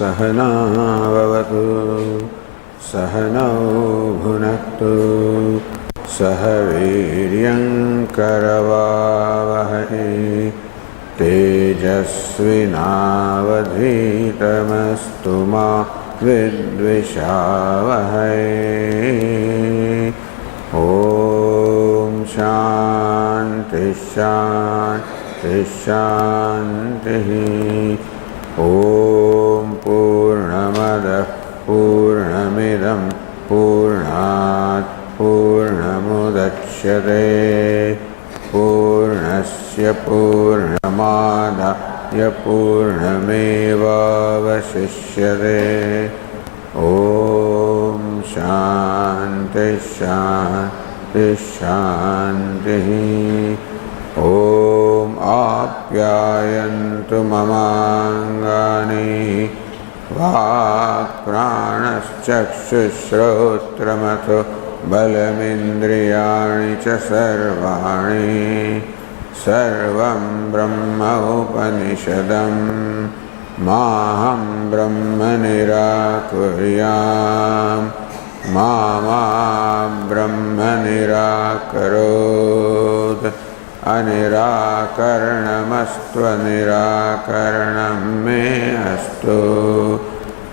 सहनाववतु सहनौ भुनक्तु सह वीर्यङ्करवावहै तेजस्विनावधीतमस्तु मा विद्विषावहै। ॐ शान्ति शान्ति शान्तिः। ॐ पूर्णमदः पूर्णमिदं पूर्णात् पूर्णमुदच्यते पूर्णस्य पूर्णमादाय पूर्णमेवावशिष्यते। ॐ शान्ति शान्ति शान्तिः। ॐ आप्यायन्तु ममाङ्गानि वाक्प्राणश्चक्षुश्रोत्रमथो बलमिन्द्रियाणि च सर्वाणि सर्वं ब्रह्म उपनिषदं माहं ब्रह्म निराकुर्यां मा ब्रह्म निराकरोत्। अनिराकरणमस्त्वनिराकरणं मे अस्तु।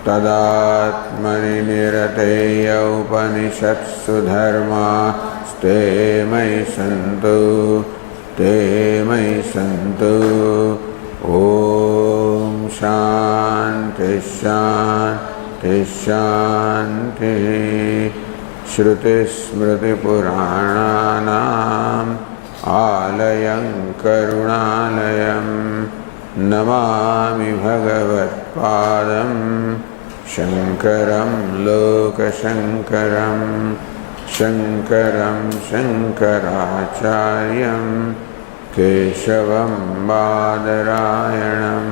तदात्मनि निरतेय उपनिषत्सु धर्मास्ते मयि सन्तु ते मयि सन्तु। ॐ शान्ति शान्ति शान्तिः। श्रुतिस्मृतिपुराणानाम् आलयं करुणालयं नमामि भगवत्पादं शङ्करं लोकशङ्करं शङ्करं शङ्कराचार्यं केशवं बादरायणं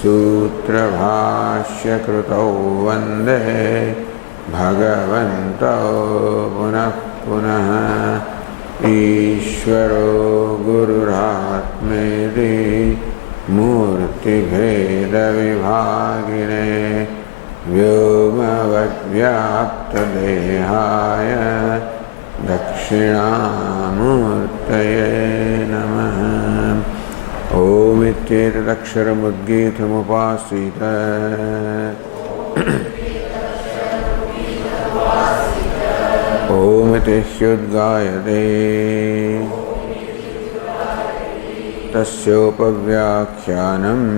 सूत्रभाष्यकृतौ वन्दे भगवन्तौ पुनः पुनः। ईश्वरो गुरुरात्मेति मूर्तिभेदविभागिने व्योमवद्व्याप्तदेहाय दक्षिणामूर्तये नमः। ओमित्येतदक्षरमुद्गीतमुपासीत ओमिति ह्युद्गायते तस्योपव्याख्यानम्।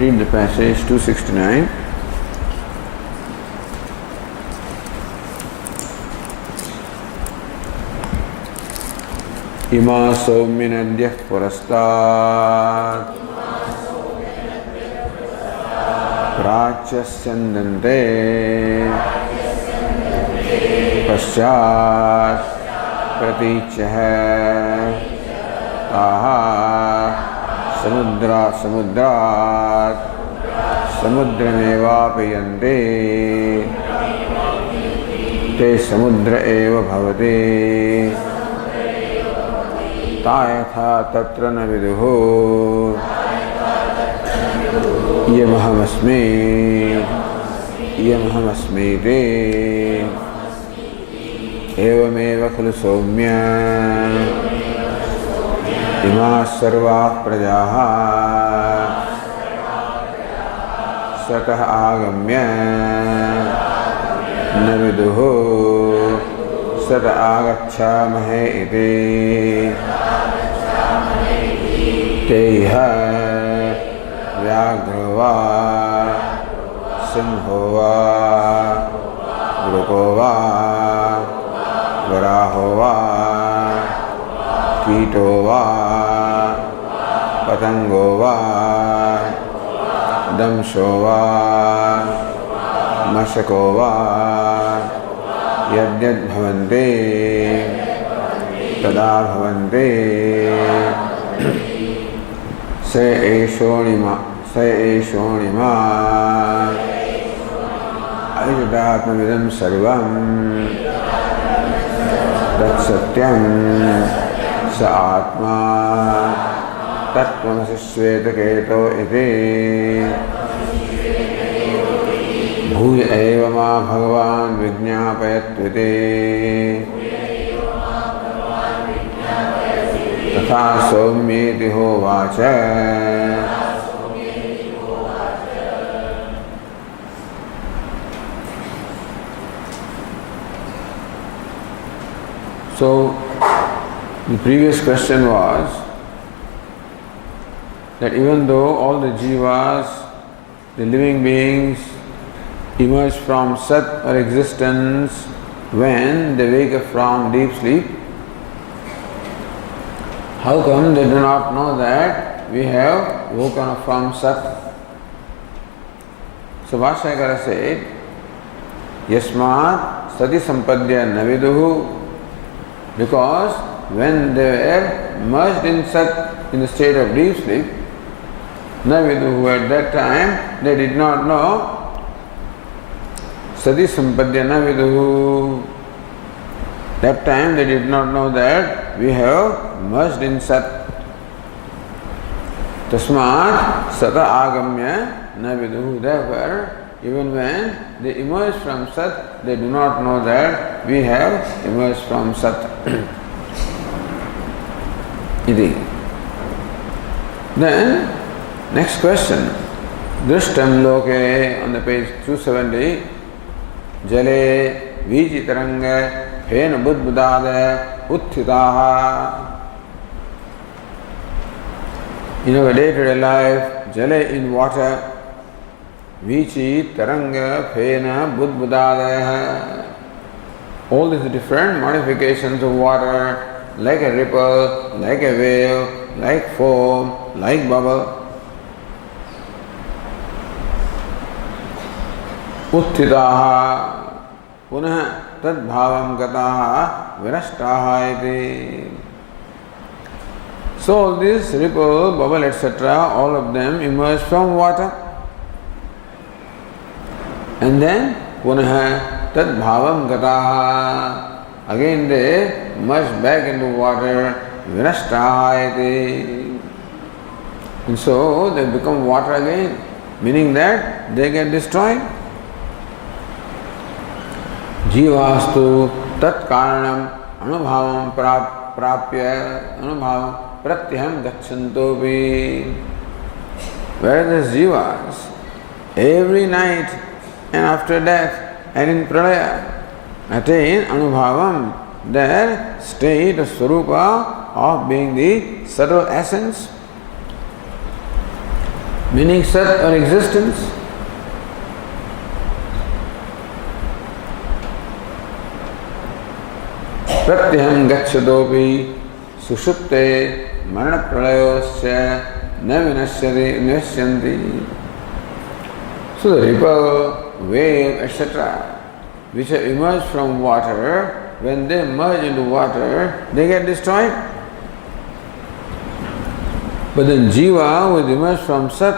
Read the passage 269. इमा सौम्यनद्यः पुरस्तात् प्राच्यस्यन्दन्ते पश्चात् प्रतीच्यः ताः समुद्रात् समुद्रमेवापयन्ते ते समुद्र एव भवति ता यथा तत्र न विदुः इयमहमस्मीति। एवमेव खलु सौम्य इमाः सर्वाः प्रजाः सतः आगम्य न विदुः सत आगच्छामहे इति। तेह व्याघ्रो वा सिंहो वा वृको वा वराहो वा कीटो वा पतंगो वा दंशो वा मशको वा यद्यद्भवन्ति तदा भवन्ति स एषोणिमा ऐतदात्मविदं सर्वं तत्सत्यं स आत्मा तत्त्वमसि श्वेतकेतो इति भूय एव मा भगवान् विज्ञापयत्विति तथा सौम्येति होवाच। So, the previous question was that even though all the jivas, the living beings, emerge from Sat or existence when they wake up from deep sleep, how come they do not know that we have woken up from Sat? So Bhashyakara said, Yasmat Sati Sampadya Naviduhu, because when they were merged in Sat in the state of deep sleep, Naviduhu, at that time they did not know Sati Sampadya Naviduhu. That time they did not know that we have merged in Sat. Tasmat Sata Agamya Naviduhu. Therefore, even when they emerge from Sat, they do not know that we have emerged from Sat. Then, next question. Drishtam loke, on the page 270, Jale Vijitaranga Hena Budbudada Utthidaha. In our day-to-day life, Jale in water, Vichi Taranga Hena Budbudada. All these different modifications of water, like a ripple, like a wave, like foam, like bubble. Utthidaha punah tad bhavam gataha vinashtaha iti. So all this ripple, bubble, etc., all of them emerge from water. And then punah tad bhavam gataha. Again they merge back into water, vinashtaha iti. And so they become water again, meaning that they get destroyed. Jivastu tat karanam anubhavam prapya anubhavam pratyaham gachantopi. Whereas the jivas, every night and after death and in pralaya, attain anubhavam, their state of swarupa of being the subtle essence, meaning Sat or existence. Pratyaham gacchadopi sushupte marana pralayosya na vinashyanti. So the ripple, wave, etc., which have emerged from water, when they merge into water, they get destroyed. But then Jiva, who has emerged from Sat,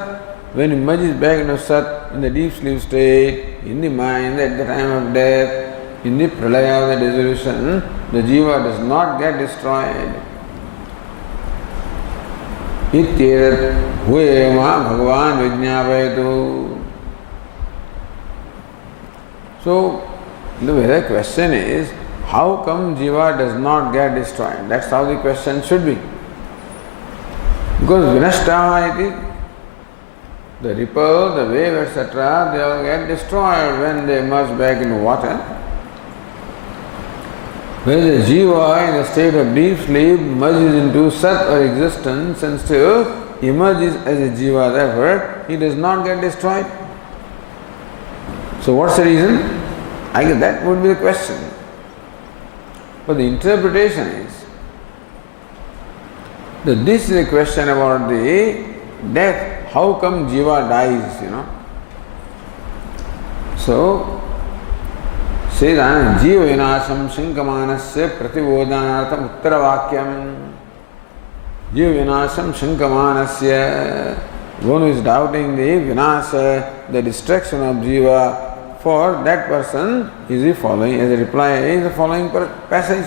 when he merges back into Sat in the deep sleep state, in the mind at the time of death, in the pralaya of the dissolution, the Jiva does not get destroyed. Ityetat huema bhagavan vijñāpayatu. So, the question is, how come Jiva does not get destroyed? That's how the question should be. Because vinashtaha iti, the ripple, the wave, etc., they all get destroyed when they merge back into water. Whereas the Jiva in the state of deep sleep merges into Sat or existence and still emerges as a Jiva, therefore he does not get destroyed. So what's the reason? I guess that would be the question. But the interpretation is that this is a question about the death. How come Jiva dies, So, Siddhana Jiva Vinasham Shinkamanasya Pratibodhanartham Uttaravakyam. Jiva vinasham shankamanasya. One who is doubting the vinasha, the destruction of jiva, for that person is the following, as a reply is the following passage.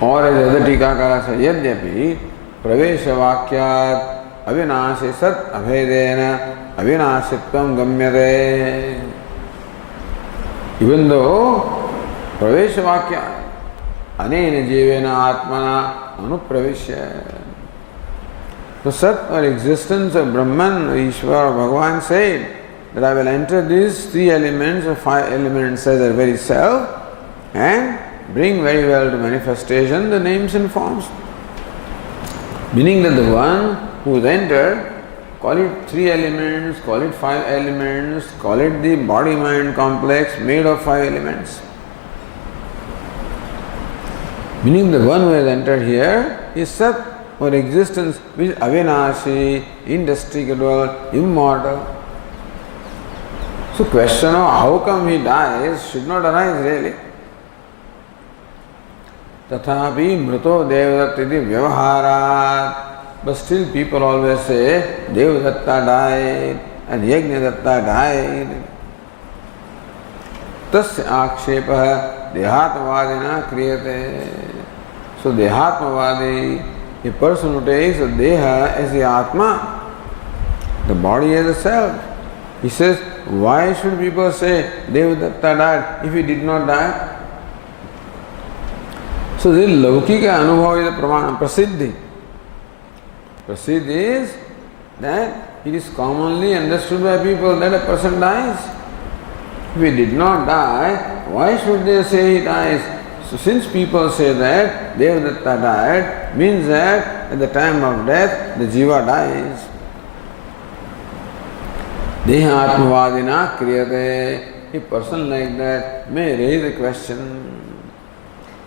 और यदि टीकाकार से यद्यपि प्रवेश वाक्यात् अविनाशी सत् अभेदेन अविनाशित्वं गम्यते. Even though प्रवेश वाक्यात् अनेन जीवेन आत्मना अनुप्रविश्य. The Sat or existence of Brahman, Ishvara, Bhagavan said that I will enter these 3 elements or 5 elements as their very self and bring very well to manifestation the names and forms. Meaning that the one who is entered, call it 3 elements, call it 5 elements, call it the body-mind complex made of 5 elements. Meaning the one who has entered here is Sat or existence which is avinashi, indestructible, immortal. So question of how come he dies should not arise really. Tathapi mruto devadatta iti vyavaharat. But still people always say Devadatta died and Yajnadatta died. Tasya akshepa dehatmavadina kriyate. So dehatmavadi, a person who takes the deha as the atma, the body as a self. He says, why should people say Devadatta died if he did not die? So this laukika anubhav is a pramana, prasiddhi. Prasiddhi is that it is commonly understood by people that a person dies. If he did not die, why should they say he dies? So since people say that Devadatta died, means that at the time of death the jiva dies. Deha atmavadina kriyate. A person like that may raise a question.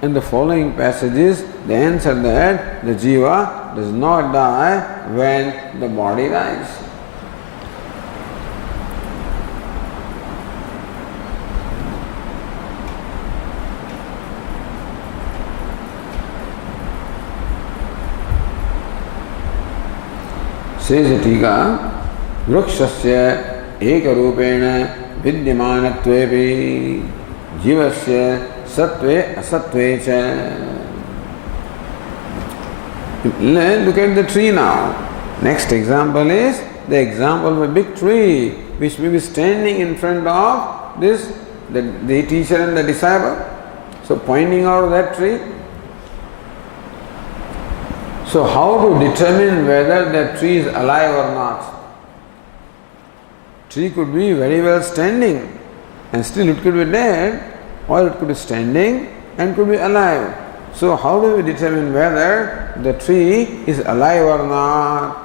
In the following passages, they answer that the jiva does not die when the body dies. Says the Tika, Vrukshasya ekarupeణ vidyamanatvepi jivasya satve asatve cha. Look at the tree now. Next example is the example of a big tree which may be standing in front of this, the teacher and the disciple. So pointing out that tree. So how to determine whether that tree is alive or not? Tree could be very well standing and still it could be dead, or it could be standing and could be alive. So how do we determine whether the tree is alive or not?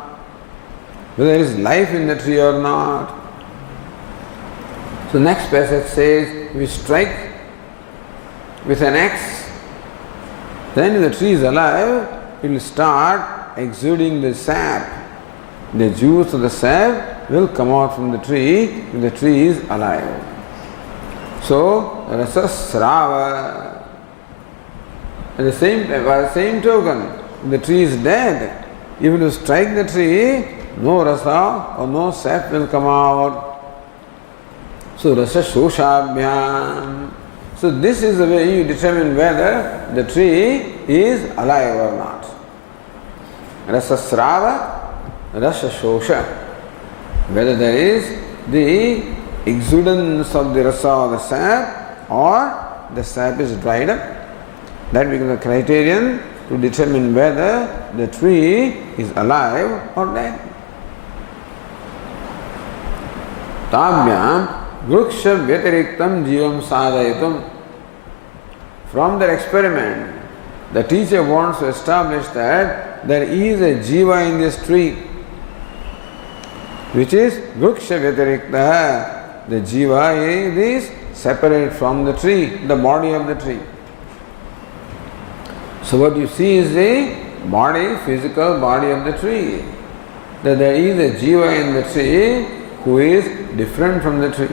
Whether there is life in the tree or not? So next passage says, we strike with an axe, then if the tree is alive, it will start exuding the sap. The juice of the sap will come out from the tree if the tree is alive. So, rasa srava. At the same time, by the same token, if the tree is dead, if you strike the tree, no rasa or no sap will come out. So, rasa shoshabhyam. So, this is the way you determine whether the tree is alive or not. Rasa srava, rasa shosha. Whether there is the exudance of the rasa or the sap, or the sap is dried up. That becomes a criterion to determine whether the tree is alive or dead. Tabhyam vruksha vyatiriktam jivam sadhayitum. From their experiment, the teacher wants to establish that there is a jiva in this tree, which is vruksha vyatirikta. The jiva is separate from the tree, the body of the tree. So what you see is the body, physical body of the tree. That there is a jiva in the tree who is different from the tree.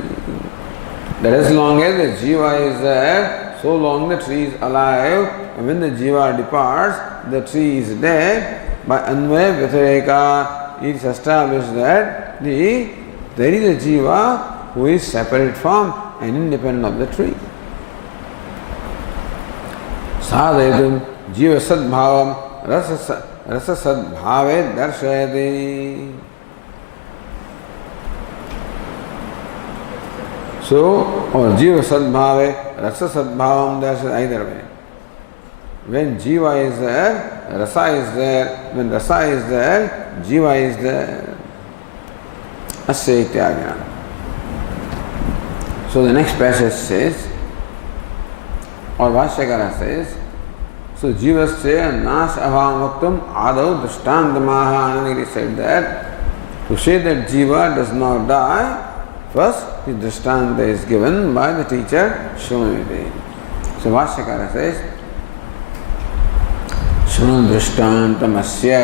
That as long as the jiva is there, so long the tree is alive, and when the jiva departs, the tree is dead. By Anvaya Vyatireka, it is established that there is a jiva who is separate from and independent of the tree. Sadhaitum jiva sadbhavam rasa sadbhave darshayati. So, or jiva sadbhave, rasa sadbhavam darshayati, either way. When jiva is there, rasa is there. When rasa is there, jiva is there. Asya ityagana. So the next passage says, or Bhashyakara says, so jivasya nash abhamaktam adau drishtantamaha. Anandagiri said that to say that jiva does not die, first the drishtanta is given by the teacher Shumaviti. So Bhashyakara says, Shunu drishtantamasya.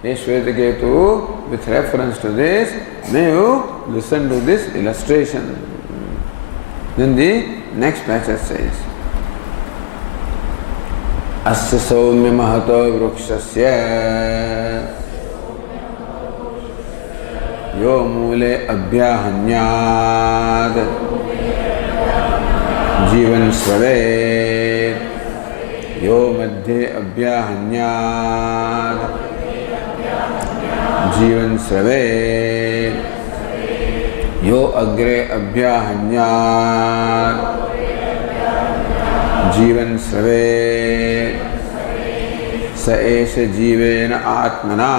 Shvetaketu, with reference to this, may you listen to this illustration. Then the next passage says, Asya saumya mahato vrukshasya yo mule abhyahanyad जीवन स्रवे यो मध्ये अभ्याहन्यात् जीवन स्रवे यो अग्रे अभ्याहन्यात् जीवन स्रवे स एष जीवेन आत्मना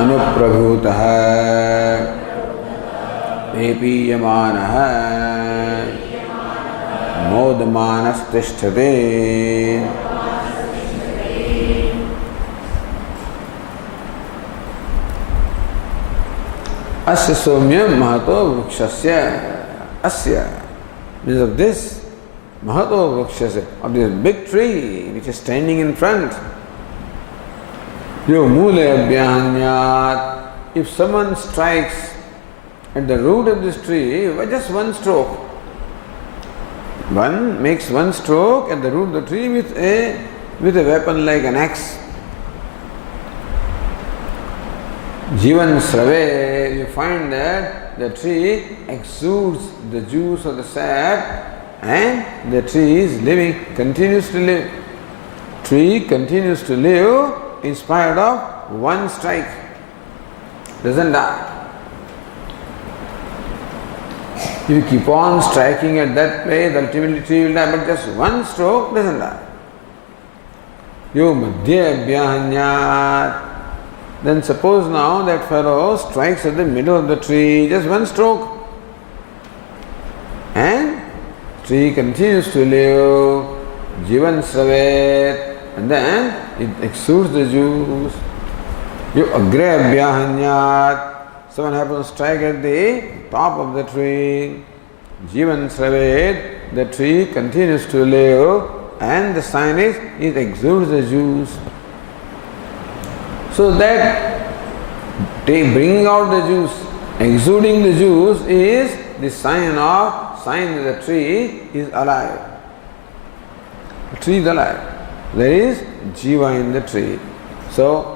अनुप्रभूतः पेपीयमानः मोदमानस्तिष्ठते. Asya somya mahato vrukshasya. Asya means of this mahato vrukshasya, of this big tree which is standing in front. Yo mule abhyahanyat. If someone strikes at the root of this tree, just one stroke. One makes one stroke at the root of the tree with a weapon like an axe. Jivan Srave, you find that the tree exudes the juice of the sap and the tree is living, continues to live. Tree continues to live in spite of one strike. Doesn't die. If you keep on striking at that place, ultimately tree will die, but just one stroke doesn't die. Yo madhya abhyahanyat. Then suppose now that fellow strikes at the middle of the tree, just one stroke, and tree continues to live, jivan sravet, and then it exudes the juice. Yo agre abhyahanyat. Someone happens to strike at the top of the tree, jivan sravet, the tree continues to live, and the sign is it exudes the juice. So that bringing out the juice, exuding the juice is the sign that the tree is alive. The tree is alive. There is jiva in the tree. So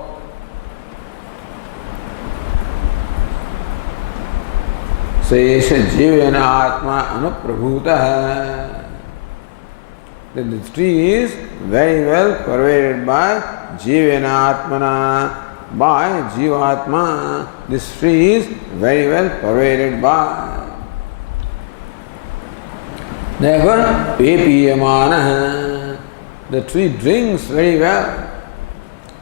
Sesha Jivena Atma Anuprabhutah. Then the tree is very well pervaded by Jivena Atmana, by Jivatma. This tree is very well pervaded by. Therefore, Pepiyamana, the tree drinks very well.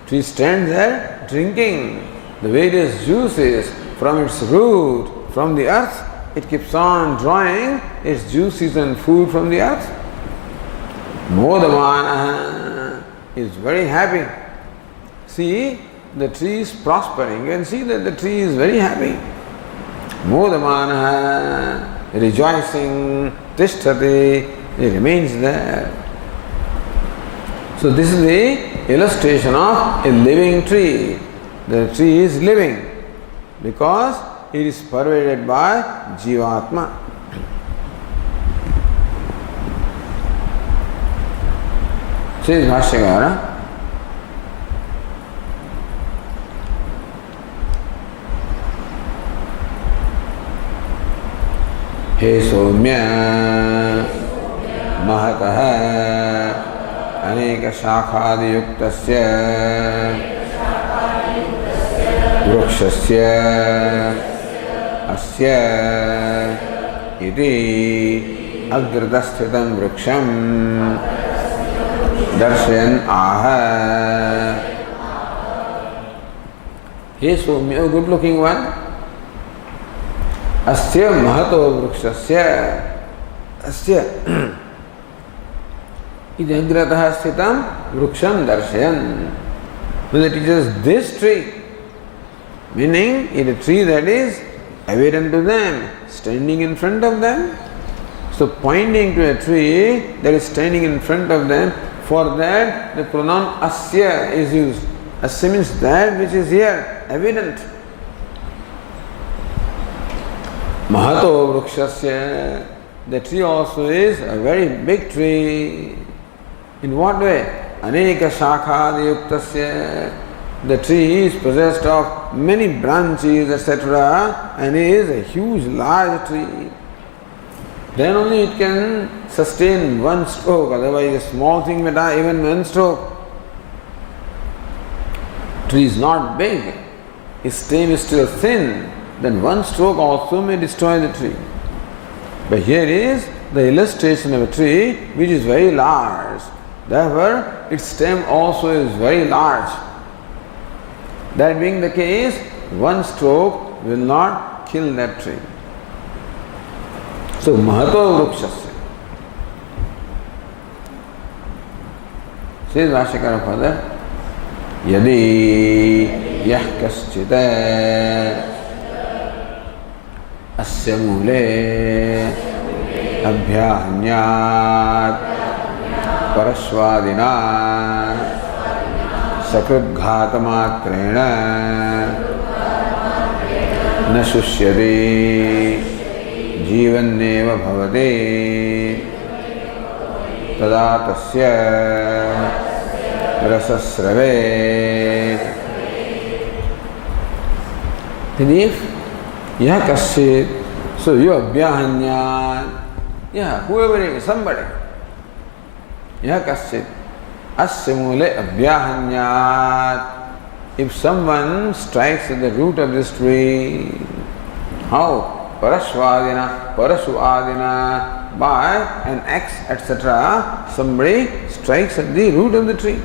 Tree stands there drinking the various juices from its root, from the earth. It keeps on drawing its juices and food from the earth. Modamana is very happy. See, the tree is prospering. You can see that the tree is very happy. Modamana, rejoicing, tishtati, it remains there. So this is the illustration of a living tree. The tree is living because it is pervaded by Jivatma. Says Bhashyakara, हे सौम्य महतः अनेक शाखादियुक्तस्य वृक्षस्य अस्य इति अग्रतस्थितं वृक्षं दर्शयन् आह. हे सौम्य, good looking one, अस्य महतो वृक्षस्य अस्य इति अग्रतः स्थितं वृक्षं दर्शयन्. When it teaches this tree, meaning it is a tree that is evident to them, standing in front of them. So pointing to a tree that is standing in front of them, for that the pronoun asya is used. Asya means that which is here, evident. Mahato vrukshasya, the tree also is a very big tree. In what way? Aneka shakhadiyuktasya, the tree is possessed of many branches, etc., and is a huge, large tree. Then only it can sustain one stroke, otherwise a small thing may die even one stroke. Tree is not big, its stem is still thin, then one stroke also may destroy the tree. But here is the illustration of a tree which is very large. Therefore, its stem also is very large. That being the case, one stroke will not kill that tree. So, Mahato Vrukshasya. Says Bhashyakara further, Yadi Yah Kaschita Asya Mule Abhyanyat Parashvadina Sakrudghatamatreena Na Shushyati Jivanneva Bhavate Tada Tasya Rasasrave. And if Yah Kaschit, so you Abhyahanyat, whoever is, somebody, Yah Kaschit, Asya Mule Abhyahanyat, if someone strikes at the root of this tree, how? Parashvadina, Parashuadina, by an axe, etc., somebody strikes at the root of the tree.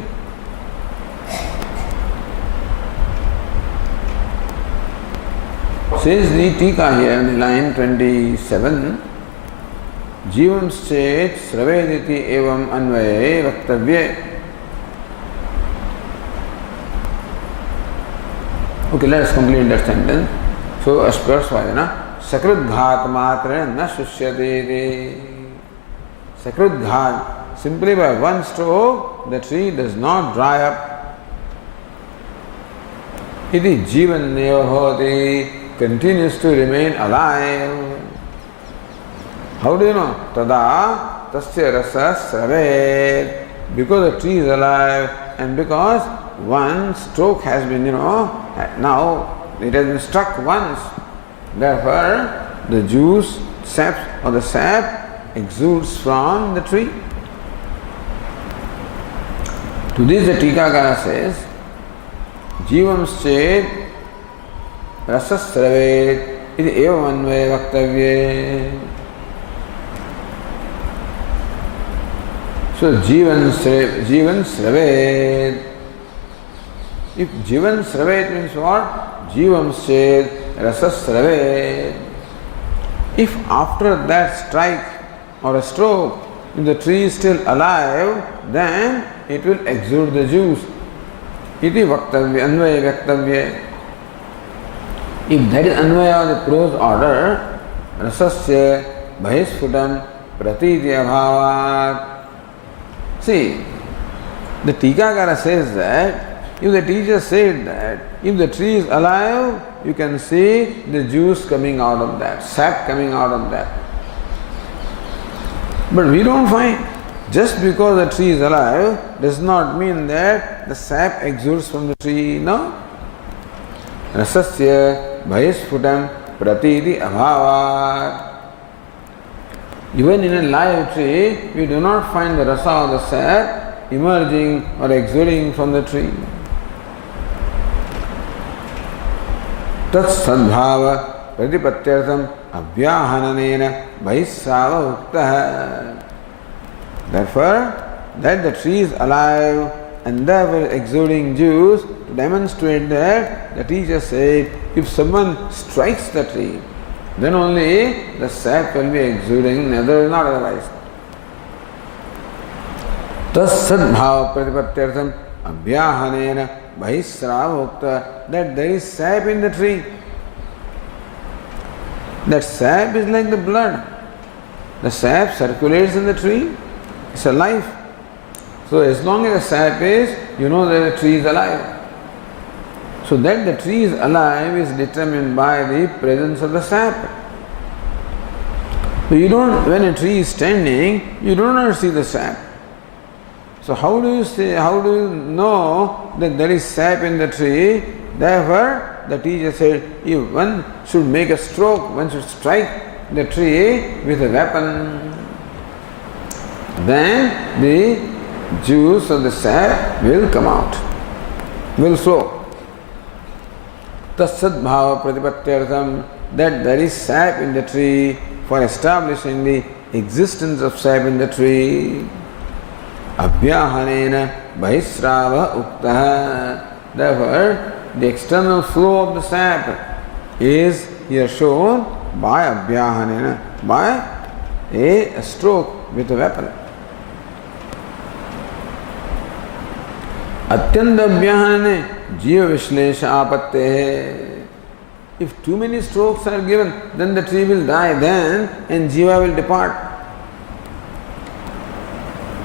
Says the Tika here in line 27, Jivam Chet Sravediti Evam Anvaye Vaktavye. Okay, let us complete that sentence. So, as Parashvadina, Sakrudghat matra na shushyati. Sakrudghat, simply by one stroke, the tree does not dry up. Iti jivanneva bhavati, continues to remain alive. How do you know? Tada tasya rasa sravet. Because the tree is alive and because one stroke has been, now it has been struck once. Therefore, the juice, sap or the sap exudes from the tree. To this the Tikakara says, Jivam Chet Rasasravet iti evam anvaya vaktavye. So Jivan Sravet. If Jivan Sravet means what? Jivam Chet Rasasravet. If after that strike or a stroke, if the tree is still alive, then it will exude the juice. Iti vaktavya, anvaya vaktavya. If that is anvaya of the prose order, rasasya bhahisfutam pratiti abhavat. See, the Tikakara says that if the teacher said that if the tree is alive, you can see the juice coming out of that, sap coming out of that. But we don't find. Just because the tree is alive does not mean that the sap exudes from the tree. No. Rasasya bhaisfutam pratiti abhavat. Even in a live tree, we do not find the rasa or the sap emerging or exuding from the tree. Tat sadbhava pratipatyartham abhyahananena bhaisrava uktaha. Therefore, that the tree is alive and therefore exuding juice, to demonstrate that, the teacher said, if someone strikes the tree, then only the sap will be exuding, neither not otherwise. Tas sadbhava pratipatyartham abhyahanena bhaisrava ukta, that there is sap in the tree. That sap is like the blood. The sap circulates in the tree. It's alive. So as long as the sap is, you know that the tree is alive. So that the tree is alive is determined by the presence of the sap. So when a tree is standing, you do not see the sap. So how do you know that there is sap in the tree? Therefore, the teacher said, if one should make a stroke, one should strike the tree with a weapon, then the juice of the sap will come out, will flow. Tasadbhava pratipatyartham, that there is sap in the tree for establishing the existence of sap in the tree. Abhyahanena bhaisrava uktaha. Therefore, the external flow of the sap is here shown by abhyahanena, by a stroke with a weapon. Atyanta abhyahanene jiva vishlesha apatte. If too many strokes are given, then the tree will die then and jiva will depart.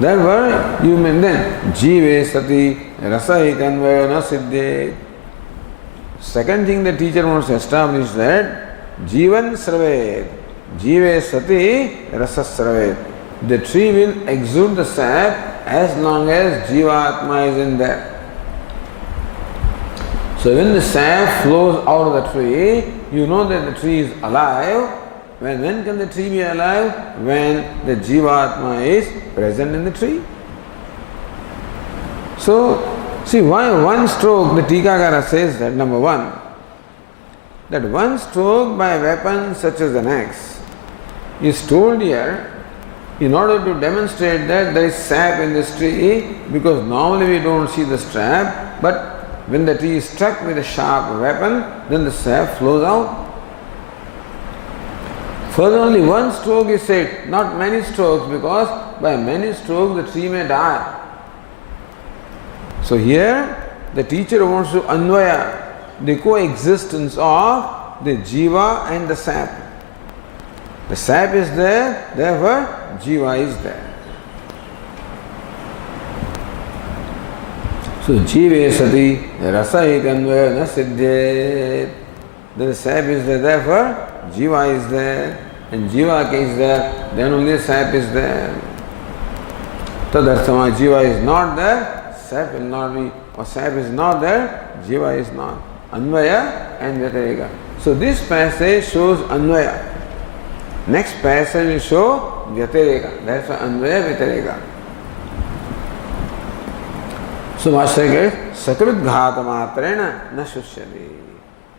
Therefore, you may then jive sati rasahitanvaya na siddhe. Second thing the teacher wants to establish that jivan sravet, jive sati rasasravet. The tree will exude the sap as long as jivatma is in there. So when the sap flows out of the tree, you know that the tree is alive. When can the tree be alive? When the jivatma is present in the tree. So, see why one stroke, the Tikakara says that, number one, that one stroke by a weapon such as an axe is told here in order to demonstrate that there is sap in this tree, because normally we don't see the sap, but when the tree is struck with a sharp weapon, then the sap flows out. Further, only one stroke is said, not many strokes, because by many strokes the tree may die. So here the teacher wants to anvaya the coexistence of the jiva and the sap. The sap is there, therefore jiva is there. So jive sati rasahitanvaya na siddhet. The sap is there, therefore jiva is there, and jiva is there, then only sap is there. Tadarthama jiva is not there, sap will not be, or sap is not there, jiva is not. Anvaya and Vyatireka. So this passage shows Anvaya. Next passage will show Vyatireka. That's why Anvaya Vyatireka. So Master says, Sakritghata matrena na shushyati.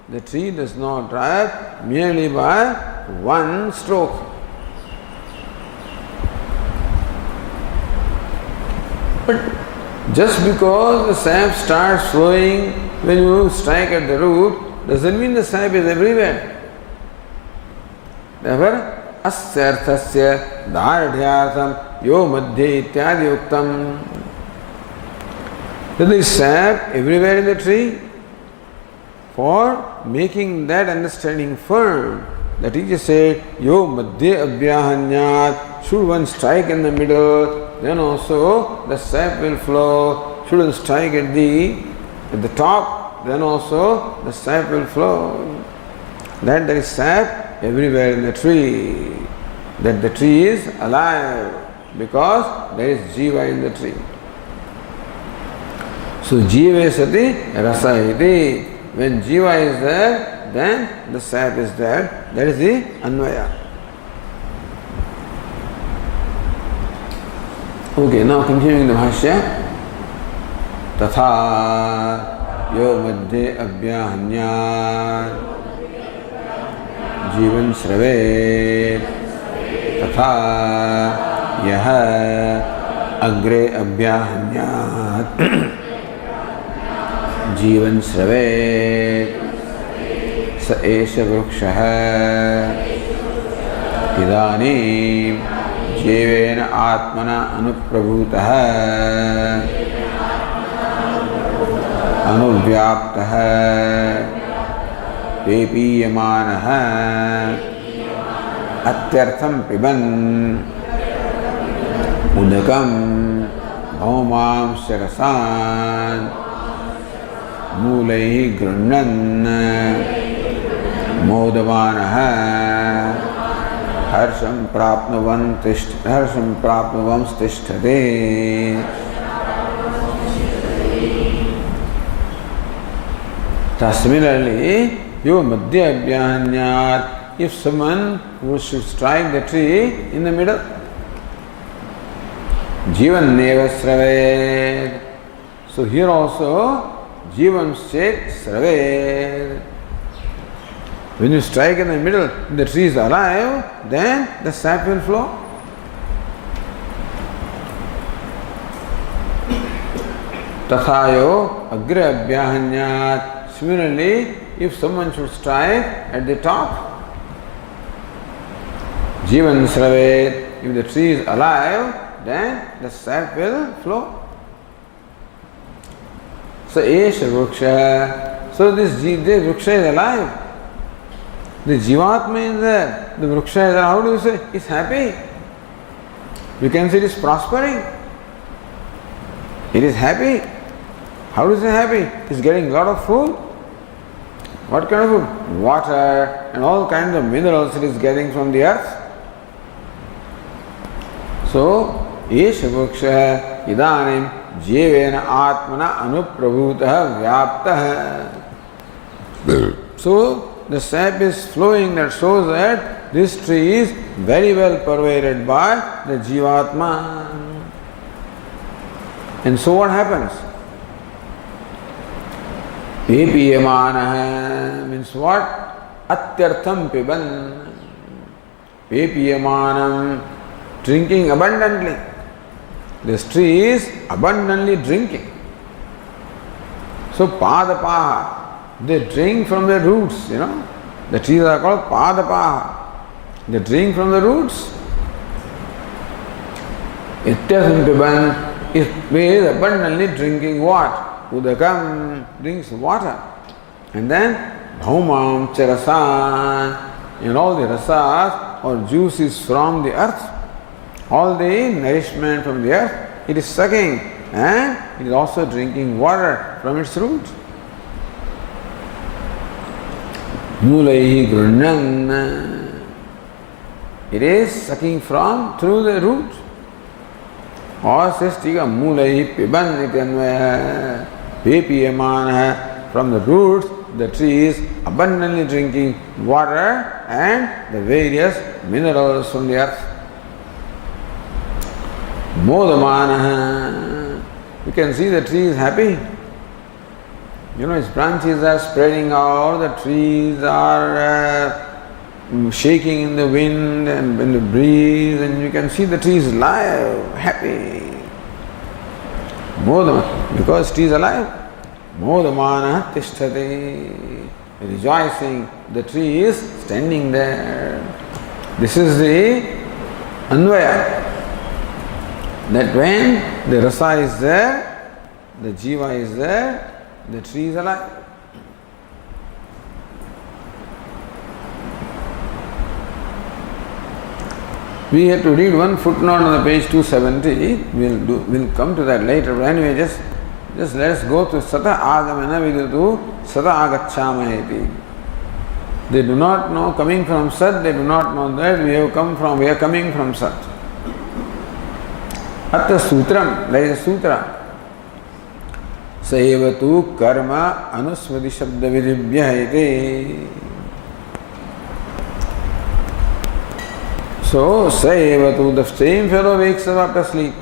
The tree does not die merely by one stroke. But just because the sap starts flowing when you strike at the root, doesn't mean the sap is everywhere. Therefore, asyarthasya dardhyartham yo madhye ityadi uktam. There is sap everywhere in the tree. For making that understanding firm, the teacher said, yo madhye abhyahanyat, should one strike in the middle, then also the sap will flow. Should one strike at the at the top, then also the sap will flow. That there is sap everywhere in the tree. That the tree is alive because there is jiva in the tree. So jiva sati rasa iti. When jiva is there, then the sap is there. That is the anvaya. Okay, now continuing the bhashya. Tatha yo madhye abhyahanyat जीवन श्रवे तथा यह अग्रे अभ्याहन्यात् जीवन श्रवे स एष वृक्षः इदानीं जीवेन आत्मना अनुप्रभूतः अनुव्याप्तः पेपीयमानः अत्यर्थं पिबन् उदकं भौमांश्च रसान् मूलैः गृह्णन् मोदमानः हर्षं प्राप्नुवंस्तिष्ठते. Similarly, you madhya abhyahanyat, if someone who should strike the tree in the middle, jivan neva sraved. So here also, jivan state sraved. When you strike in the middle, the tree is alive, then the sap will flow. Tathayo agra abhyahanyat. Similarly, if someone should strike at the top, jivan sraved, if the tree is alive, then the sap will flow. So, esha vruksha. So, this vruksha is alive. The jivatma is there. The vruksha is there. How do you say? It's happy. You can say it is prospering. It is happy. How is it happy? It's getting a lot of food. What kind of food? Water and all kinds of minerals it is getting from the earth. So, esha vruksha idanim jivena atmana anuprabhutah vyaptah. So, the sap is flowing, that shows that this tree is very well pervaded by the jivatma. And so what happens? Pepiyamana means what? Atyartham piban. Pepiyamanam, drinking abundantly. This tree is abundantly drinking. So padapaha, they drink from the roots, The trees are called padapaha. They drink from the roots. Ityartham piban is abundantly drinking what? Udakam drinks water, and then bhaumam charasan, and all the rasas or juices from the earth, all the nourishment from the earth, it is sucking, and it is also drinking water from its root. Mulaihi grunnan, it is sucking from through the root. Or says tika mulaihi piban itanvaya. Pepiyamana, from the roots, the tree is abundantly drinking water and the various minerals from the earth. Modamana, you can see the tree is happy. Its branches are spreading out, the trees are shaking in the wind and in the breeze, and you can see the tree is alive, happy. Modamana, because tree is alive. Modamana tishtati, rejoicing, the tree is standing there. This is the anvaya. That when the rasa is there, the jiva is there, the tree is alive. We have to read one footnote on the page 270. We'll come to that later. But anyway, just Just let us go to Sata Agamana Vidutu Sata Agachamaheti. They do not know coming from Sat, they do not know that we are coming from Sat. Atta Sutram, there is a sutra. Saevatu karma anusmati shabda vidibhyahite. So, Saevatu, the same fellow wakes up after sleep.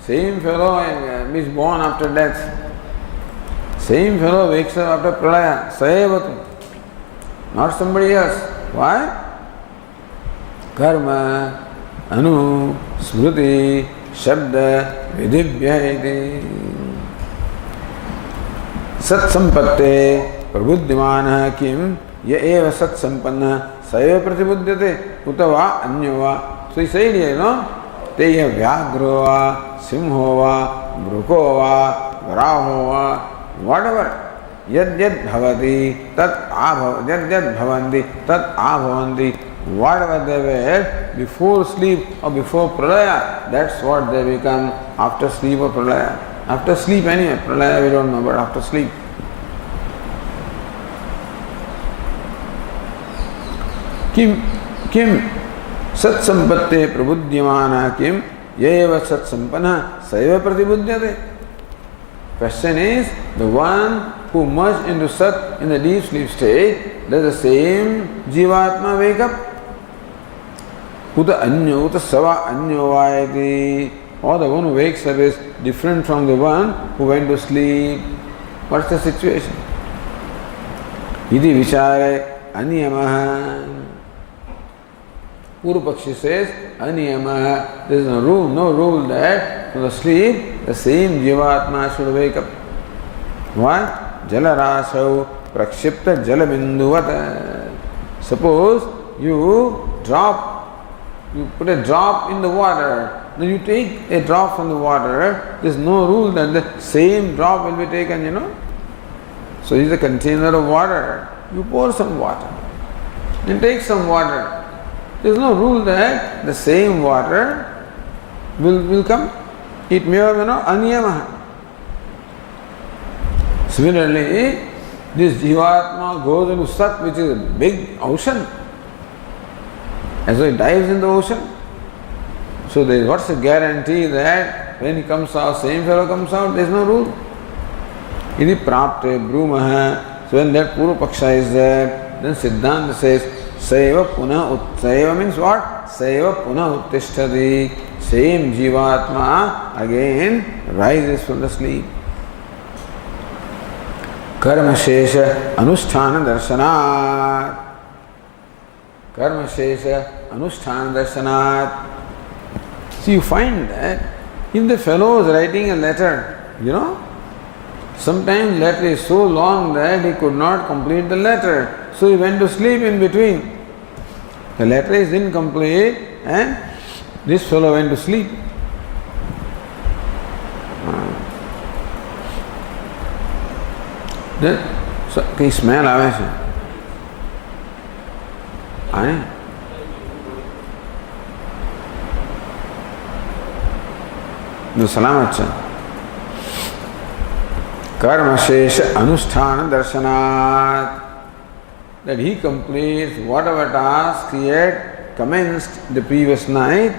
Same fellow is born after death. Same fellow wakes up after pralaya. Saevatu. Not somebody else. Why? Karma, anu, smruti, shabda, vidibhyahite. Sat sampatte prabuddhimana kim ya eva sat sampanna saiva pratibuddhyate utava anyava. So he said here, Teya vyagro va, simho va, bruko va, varaho va, whatever. Yad bhavati, tat bhavanti, tat abhavanti. Whatever they were before sleep or before pralaya, that's what they become after sleep or pralaya. After sleep anyway, pralaya we don't know, but after sleep. Kim sat sampatte prabuddhyamana kim yeva sat sampana saiva pratibuddhyate. Question is, the one who merged into Sat in the deep sleep state, does the same Jivatma wake up? Uta anyo, uta sava anyo vayati. Or the one who wakes up is different from the one who went to sleep. What's the situation? Iti vichare aniyamaha. Purupakshi says, aniyamaha. There is no rule that from the sleep, the same Jivatma should wake up. Why? Jalarasau prakshipta jalabinduvata. Suppose you put a drop in the water. Now you take a drop from the water. There is no rule that the same drop will be taken, So this is a container of water. You pour some water. Then take some water. There is no rule that the same water will come. It may have, aniyamaha. Similarly, this Jivatma goes into Sat, which is a big ocean. And so it dives in the ocean. So what's the guarantee that when he comes out, same fellow comes out? There is no rule. Iti prapte brumaha. So when that Purupaksha is there, then Siddhanta says, Saiva punah Saiva means what? Saiva punah uttishtati. Same Jivatma again rises from the sleep. Karma shesha anusthana darshanat. Karma shesha anusthana darshanat. See, you find that if the fellow is writing a letter, sometimes letter is so long that he could not complete the letter. So he went to sleep in between. The letter is incomplete and this fellow went to sleep. Can you smell આવે છે? આને જો સલામત છે. કર્મશેષ અનુષ્ઠાન દર્શનાત. That he completes whatever task he had commenced the previous night,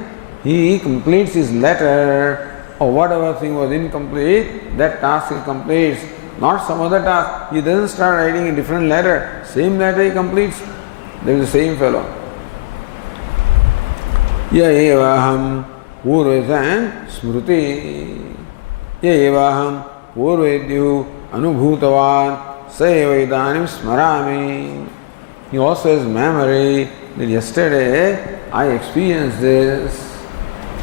he completes his letter, or whatever thing was incomplete, that task he completes. Not some other task. He doesn't start writing a different letter. Same letter he completes. There is the same fellow. Ya evaham purvetan smruti. Ya evaham purvedyu anubhutavan saeva idanim smarami. He also has memory that yesterday I experienced this.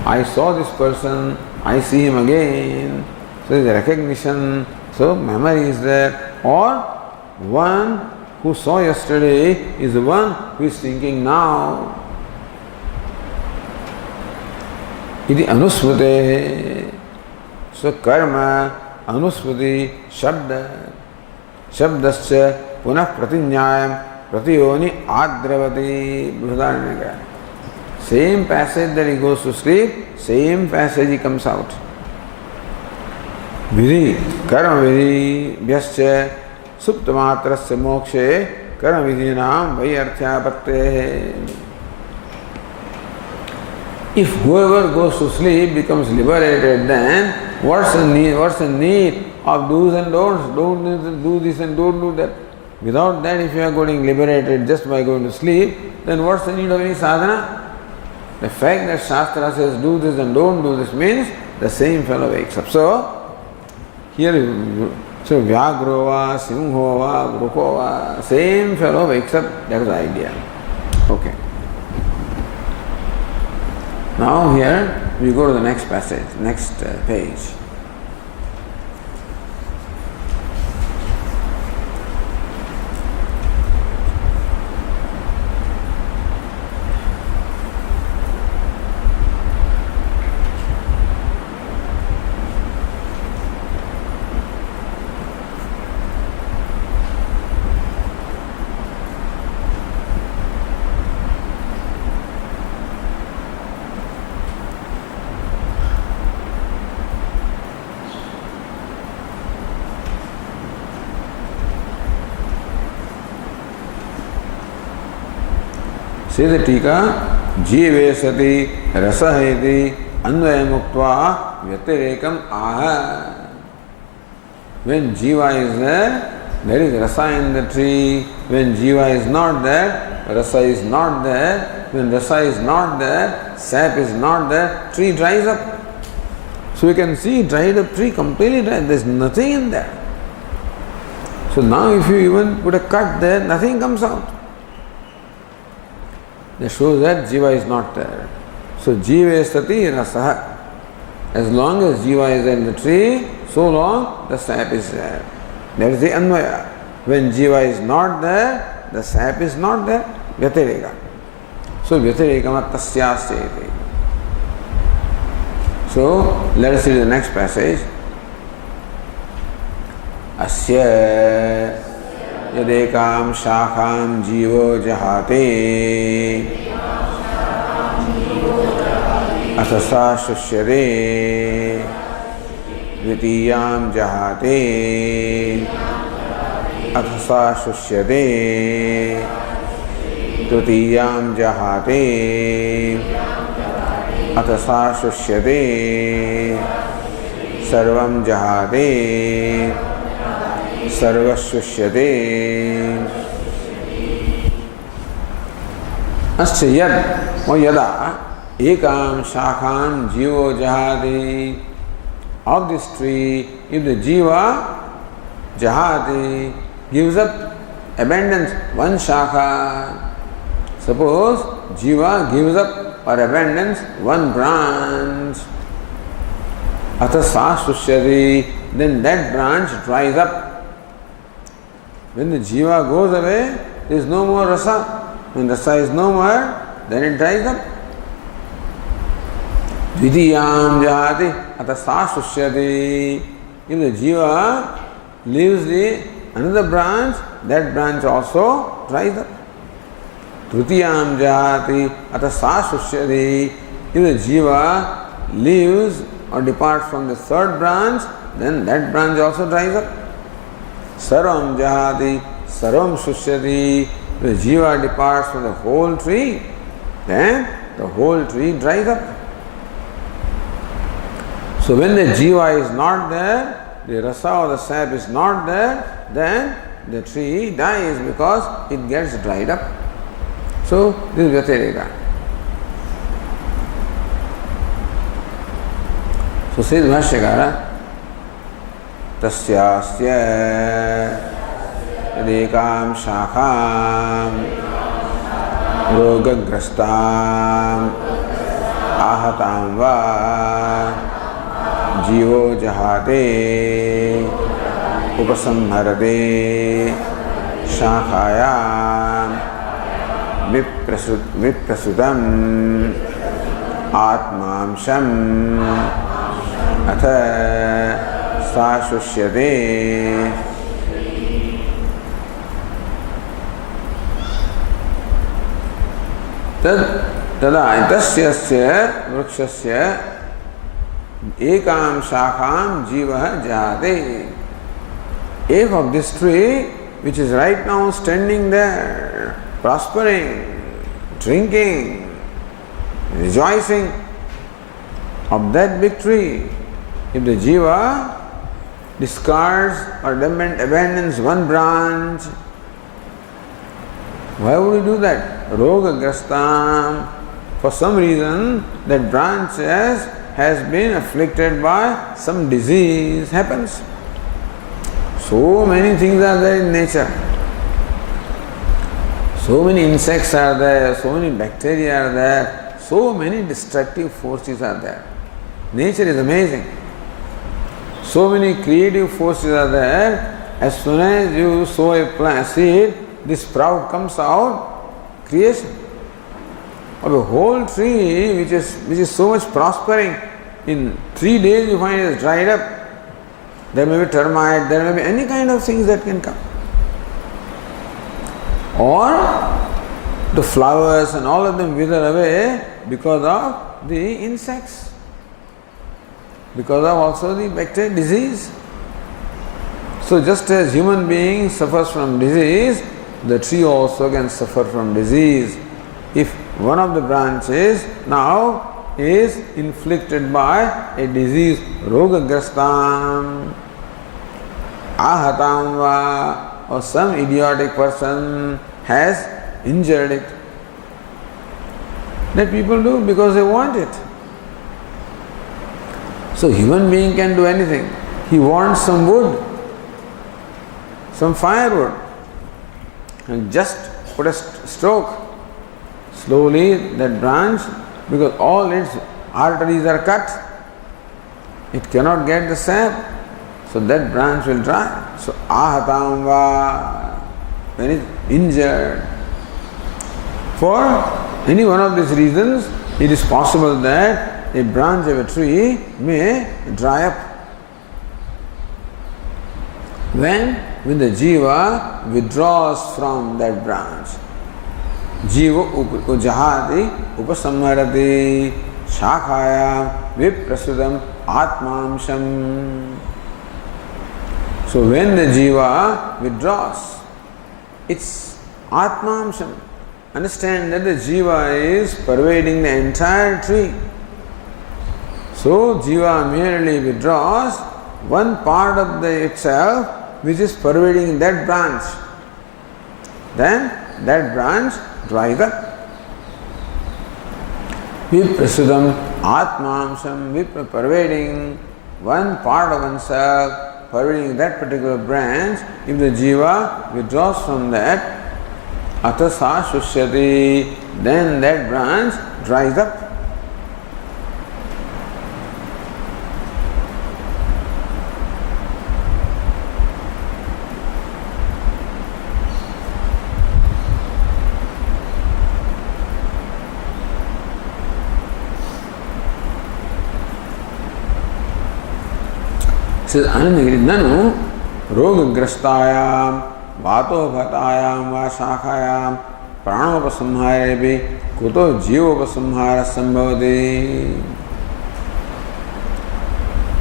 I saw this person. I see him again. So there is recognition. So memory is there. Or one who saw yesterday is the one who is thinking now. Iti anusmrute. So karma, anusmriti, shabda. Shabdasya punah pratinyayam pratiyoni adravati. Brihadaranyaka. Same passage that he goes to sleep, same passage he comes out. विधि कर्म विधि व्यश्च सुप्त मात्रस्य मोक्षे कर्म विधि नाम वही अर्थापत्तेः. If whoever goes to sleep becomes liberated, then what's the need of do's and don'ts? Don't do this and don't do that. Without that, if you are getting liberated just by going to sleep, then what's the need of any sadhana? The fact that Shastra says do this and don't do this means the same fellow wakes up. So, here, so Vyagro va, Simho va, Grupo va, same fellow wakes up. That is the idea. Okay. Now here we go to the next passage, next page. Say the टीका जीवे सति रसः इति अन्वयमुक्त्वा व्यतिरेकम् आह. When Jiva is there is rasa in the tree. When Jiva is not there, rasa is not there. When rasa is not there, sap is not there, tree dries up. So you can see dried up tree completely dry. There is nothing in there. So now if you even put a cut there, nothing comes out. That shows that Jiva is not there. So Jiva sati rasaha. As long as Jiva is in the tree, so long the sap is there. That is the Anvaya. When Jiva is not there, the sap is not there. Vyatireka. So Vyatireka tasyasya. So let us see the next passage. Asya यदेकाम शाखाम जीवो जहाते अथ सा शुष्यते द्वितीयाम जहाते अथ सा शुष्यते तृतीयाम जहाते अथ सा शुष्यते सर्वं जहाते सर्वशुष्यते. अस्य यद or yada ekam shakham jivo jahati. Of this tree, if the jiva jahati gives up, abandons one shakha, suppose jiva gives up or abandons one branch, atha sa sushyati, then that branch dries up. When the jiva goes away, there is no more rasa. When rasa is no more, then it dries up. Dvidiyam jahati atha sa sushyati. If the jiva leaves another branch, that branch also dries up. Trutiyam jahati atha sa sushyati. If the jiva leaves or departs from the third branch, then that branch also dries up. Sarvam jahati, sarvam sushyati. If the jiva departs from the whole tree, then the whole tree dries up. So when the jiva is not there, the rasa or the sap is not there, then the tree dies because it gets dried up. So this is Vyatireka. So says Bhashyakara, तस्यास्य यदेकां शाखां रोगग्रस्तां आहतां वा जीवो जहाते उपसंहरते शाखायां विप्रसुतम् आत्मांशम् अथ सा शुष्यते. तदा तस्य वृक्षस्य ekam shakham jiva jahate. If of this tree, which is right now standing there, prospering, drinking, rejoicing, of that big tree, if the jiva discards or abandons one branch, why would he do that? Roga grastam. For some reason, that branch has been afflicted by some disease, happens. So many things are there in nature. So many insects are there, so many bacteria are there, so many destructive forces are there. Nature is amazing. So many creative forces are there. As soon as you sow a plant seed, this sprout comes out, creation of a whole tree which is so much prospering. In 3 days you find it is dried up. There may be termite, there may be any kind of things that can come. Or the flowers and all of them wither away because of the insects, because of also the bacterial disease. So just as human being suffers from disease, the tree also can suffer from disease. If one of the branches now is inflicted by a disease, rogagrastam, ahatam va, or some idiotic person has injured it. That people do because they want it. So human being can do anything. He wants some wood, some firewood, and just put a stroke. Slowly that branch, because all its arteries are cut, it cannot get the sap, so that branch will dry. So ahatam va, when it is injured. For any one of these reasons, it is possible that a branch of a tree may dry up. When the jiva withdraws from that branch, jiva jahati upasamharati shakhaya viprasudam atmamsham. So when the jiva withdraws, it's atmamsham. Understand that the jiva is pervading the entire tree. So jiva merely withdraws one part of itself which is pervading that branch. Then that branch dries up. Viprasudam atmamsham, pervading one part of oneself, pervading that particular branch. If the jiva withdraws from that, atasa shushyati, then that branch dries up. Says Anandagiri, nanu rogagrastayam vato bhatayam va shakhayam pranopasamharepi kuto jivopasamhara sambhavati.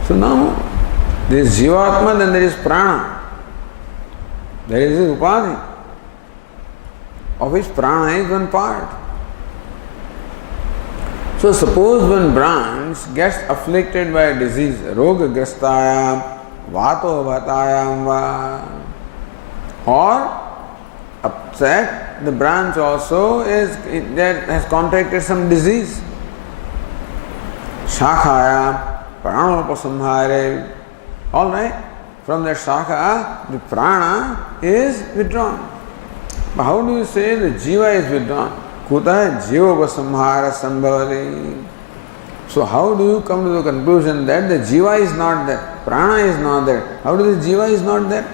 So now there is jivatma, then there is prana. There is a upadhi, of which prana is one part. So suppose one branch gets afflicted by a disease, rogagrastayam, vato bhatayam va, or upset, the branch also has contracted some disease. Shakhaya, pranopasamhare. All right, from that shakha, the prana is withdrawn. But how do you say the jiva is withdrawn? Kuta jivopasamhara sambhavati. So how do you come to the conclusion that the jiva is not there, prana is not there? How do the jiva is not there?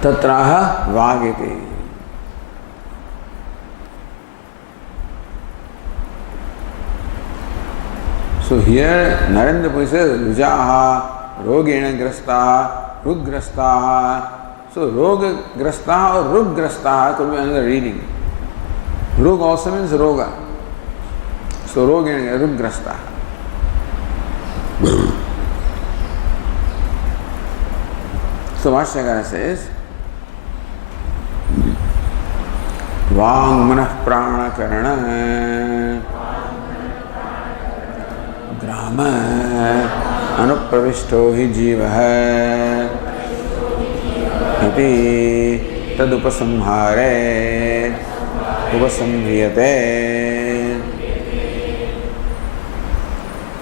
Tatraha vagiti. So here Narendra Puri says Rujaha, Rogena Grastaha, Rugrastaha. So Rogagrastaha or Rugrastaha could be another reading. Rug also means Roga. So Rogena Rugrastaha. So Vashyakara says, Vang manah prana karana grama anupravishto hi jivaha iti tadupasamhare upasamhriyate.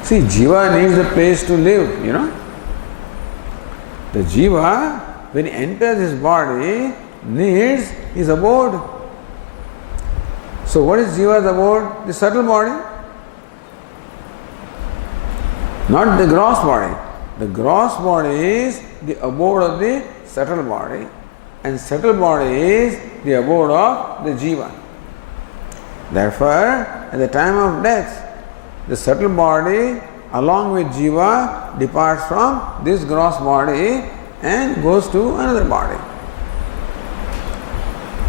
See, jiva needs a place to live, you know. The jiva, when he enters his body, needs his abode. So what is jiva's abode? The subtle body. Not the gross body. The gross body is the abode of the subtle body, and subtle body is the abode of the jiva. Therefore, at the time of death, the subtle body along with jiva departs from this gross body and goes to another body.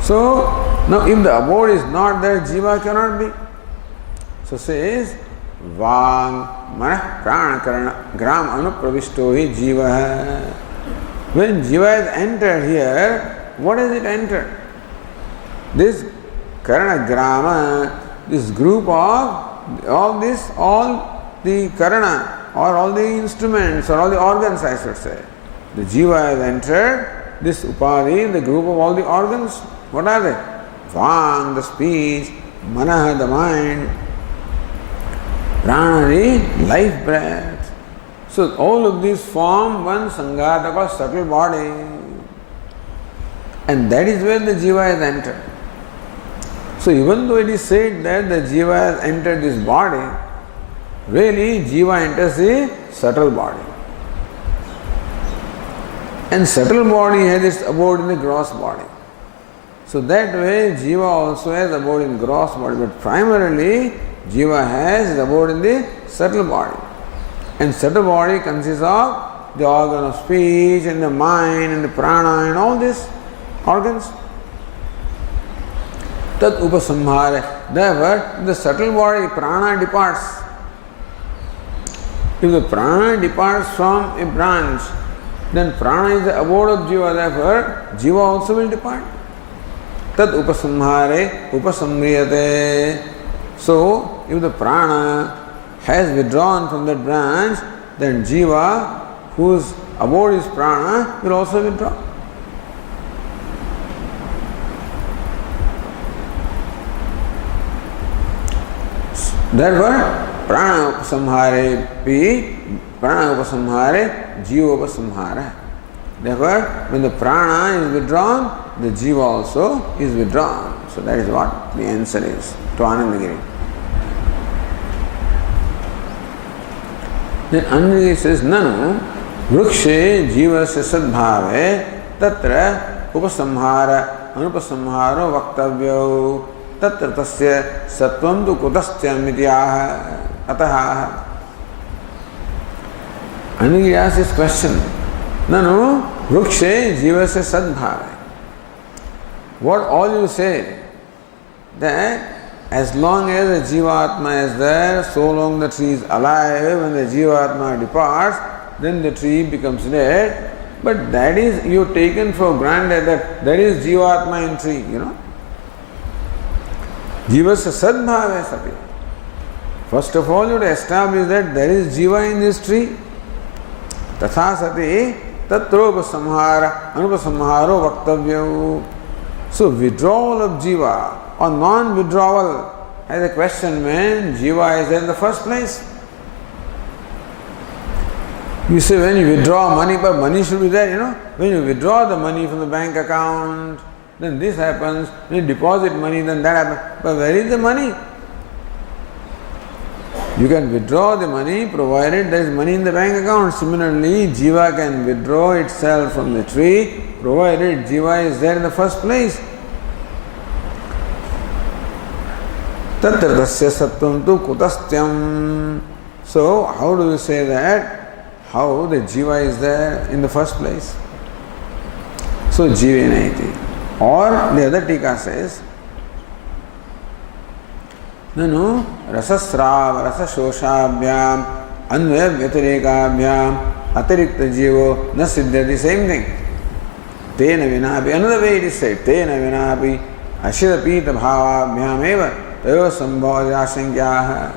So, now if the abode is not there, jiva cannot be. So says, Vang manah prana karana gram anupravishto hi jiva. When jiva is entered here, what has it entered? This karana grama, this group of all the karana or all the instruments or all the organs, I should say. The jiva has entered this upadhi, the group of all the organs. What are they? Vang, the speech, manah, the mind, prana, the life breath. So all of these form one sanghata called subtle body. And that is where the jiva has entered. So even though it is said that the jiva has entered this body, really jiva enters the subtle body. And subtle body has its abode in the gross body. So that way jiva also has abode in gross body, but primarily jiva has its abode in the subtle body. And subtle body consists of the organ of speech and the mind and the prana and all these organs. Tat upasamhare. Therefore, the subtle body, prana departs. If the prana departs from a branch, then prana is the abode of jiva, therefore jiva also will depart. Tad upasamhare upasamriyate. So, if the prana has withdrawn from that branch, then jiva, whose abode is prana, will also withdraw. Therefore, prana upasamhare pi, prana upasamhare, jiva upasamhara. Therefore, when the prana is withdrawn, the jiva also is withdrawn. So that is what the answer is to Anandagiri. Then Anandagiri says, Nanu vrukshe jivasya sadbhave tatra upasamhara anupasamharo vaktavyo tatra tasya sattvam tu kutastyam ityaha ataha. Anandagiri asks this question, Nanu vrukshe jivasya sadbhave. What all you say, that as long as the jivatma is there, so long the tree is alive. When the jivatma departs, then the tree becomes dead. But that is you taken for granted that there is jivatma in tree, you know. Jivasya sadbhave sati. First of all, you have to establish that there is jiva in this tree. Tatha sati tatropasamhara anupasamharo vaktavyo. So withdrawal of jiva or non-withdrawal has a question when jiva is there in the first place. You say when you withdraw money, but money should be there, you know. When you withdraw the money from the bank account, then this happens. When you deposit money, then that happens. But where is the money? You can withdraw the money provided there is money in the bank account. Similarly, jiva can withdraw itself from the tree provided jiva is there in the first place. Tatra tasya sattvam tu kutastyam. So, how do you say that? How the jiva is there in the first place? So, jivena iti. Or the other tika says, Nanu rasasrava rasashoshabhyam अन्वय व्यतिरेकाभ्याम अतिरिक्त जीवो न सिद्ध्यति. Same thing. Tena vinapi, another way it is said, tena vinapi ashita pita bhavabhyam eva tayo sambhava asankyaha.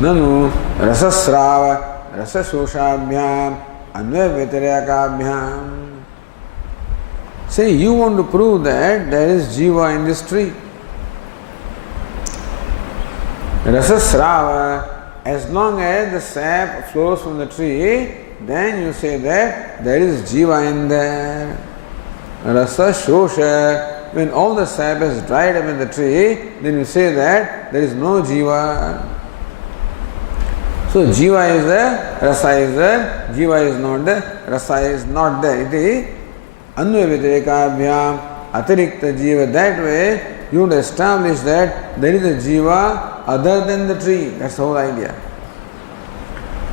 Nanu rasasrava rasashoshabhyam Anvay व्यतिरेकाभ्याम. Say you want to prove that there is jiva in this tree. Rasasrava, as long as the sap flows from the tree, then you say that there is jiva in there. Rasa shosha, when all the sap has dried up in the tree, then you say that there is no jiva. So jiva is there, rasa is there, jiva is not there, rasa is not there. Iti anvaya vyatirikabhyam atirikta jiva. That way you would establish that there is a jiva other than the tree. That's the whole idea.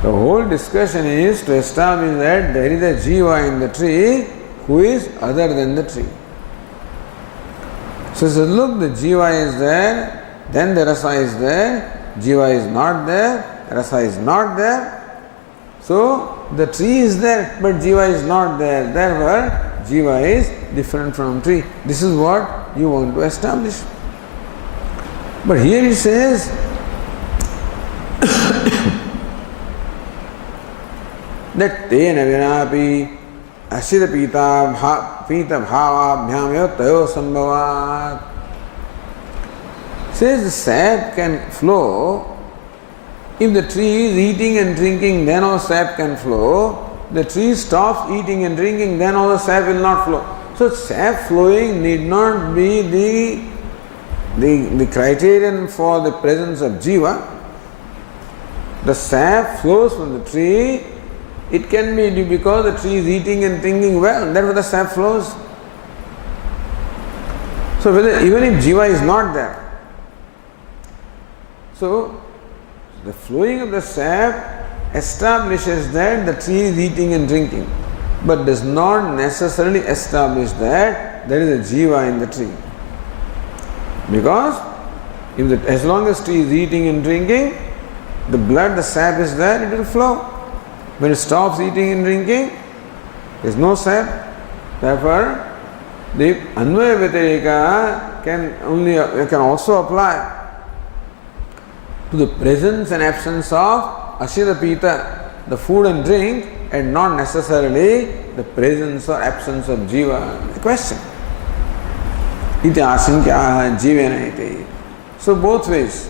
The whole discussion is to establish that there is a jiva in the tree who is other than the tree. So he says, look, the jiva is there, then the rasa is there, jiva is not there, rasa is not there. So the tree is there, but jiva is not there. Therefore, jiva is different from tree. This is what you want to establish. But here he says, that tena vinapi ashita pita bhavabhyam tayo sambhavat. Says the sap can flow. If the tree is eating and drinking, then all sap can flow. The tree stops eating and drinking, then all the sap will not flow. So sap flowing need not be the criterion for the presence of jiva. The sap flows from the tree. It can be because the tree is eating and drinking well, therefore the sap flows. So even if jiva is not there, so the flowing of the sap establishes that the tree is eating and drinking, but does not necessarily establish that there is a jiva in the tree. Because as long as tree is eating and drinking, the blood, the sap is there, it will flow. When it stops eating and drinking, there is no sap. Therefore, the anvaya vyatirika can also apply to the presence and absence of ashita pita, the food and drink, and not necessarily the presence or absence of jiva. The question. Iti asankyaha jivena iti. So both ways.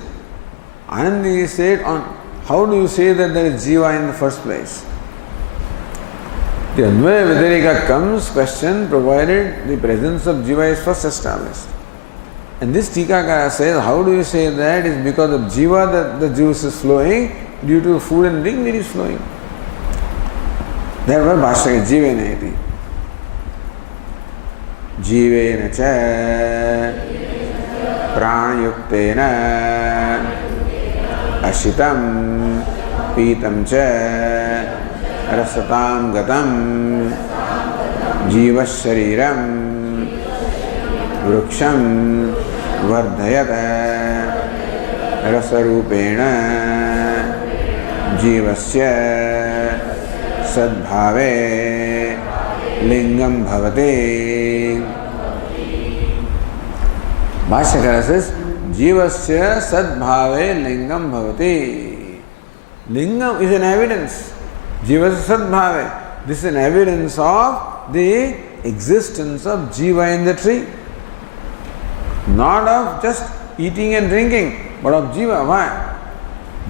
Anandi said on how do you say that there is jiva in the first place? The anvaya vyatirika comes question provided the presence of jiva is first established. And this Tikakara says, how do you say that is because of jiva that the juice is flowing, due to food and drink it is flowing. Therefore Bhashya jivena iti. Jivena cha pranayuktena ashitam pitam cha rasatam gatam jiva shariram vruksham vardhayata rasarupena jivasya sadbhave lingam bhavate. Bhashyakara says, Jivasya sadbhave lingam bhavati. Lingam is an evidence. Jivasya sadbhave. This is an evidence of the existence of jiva in the tree. Not of just eating and drinking, but of jiva. Why?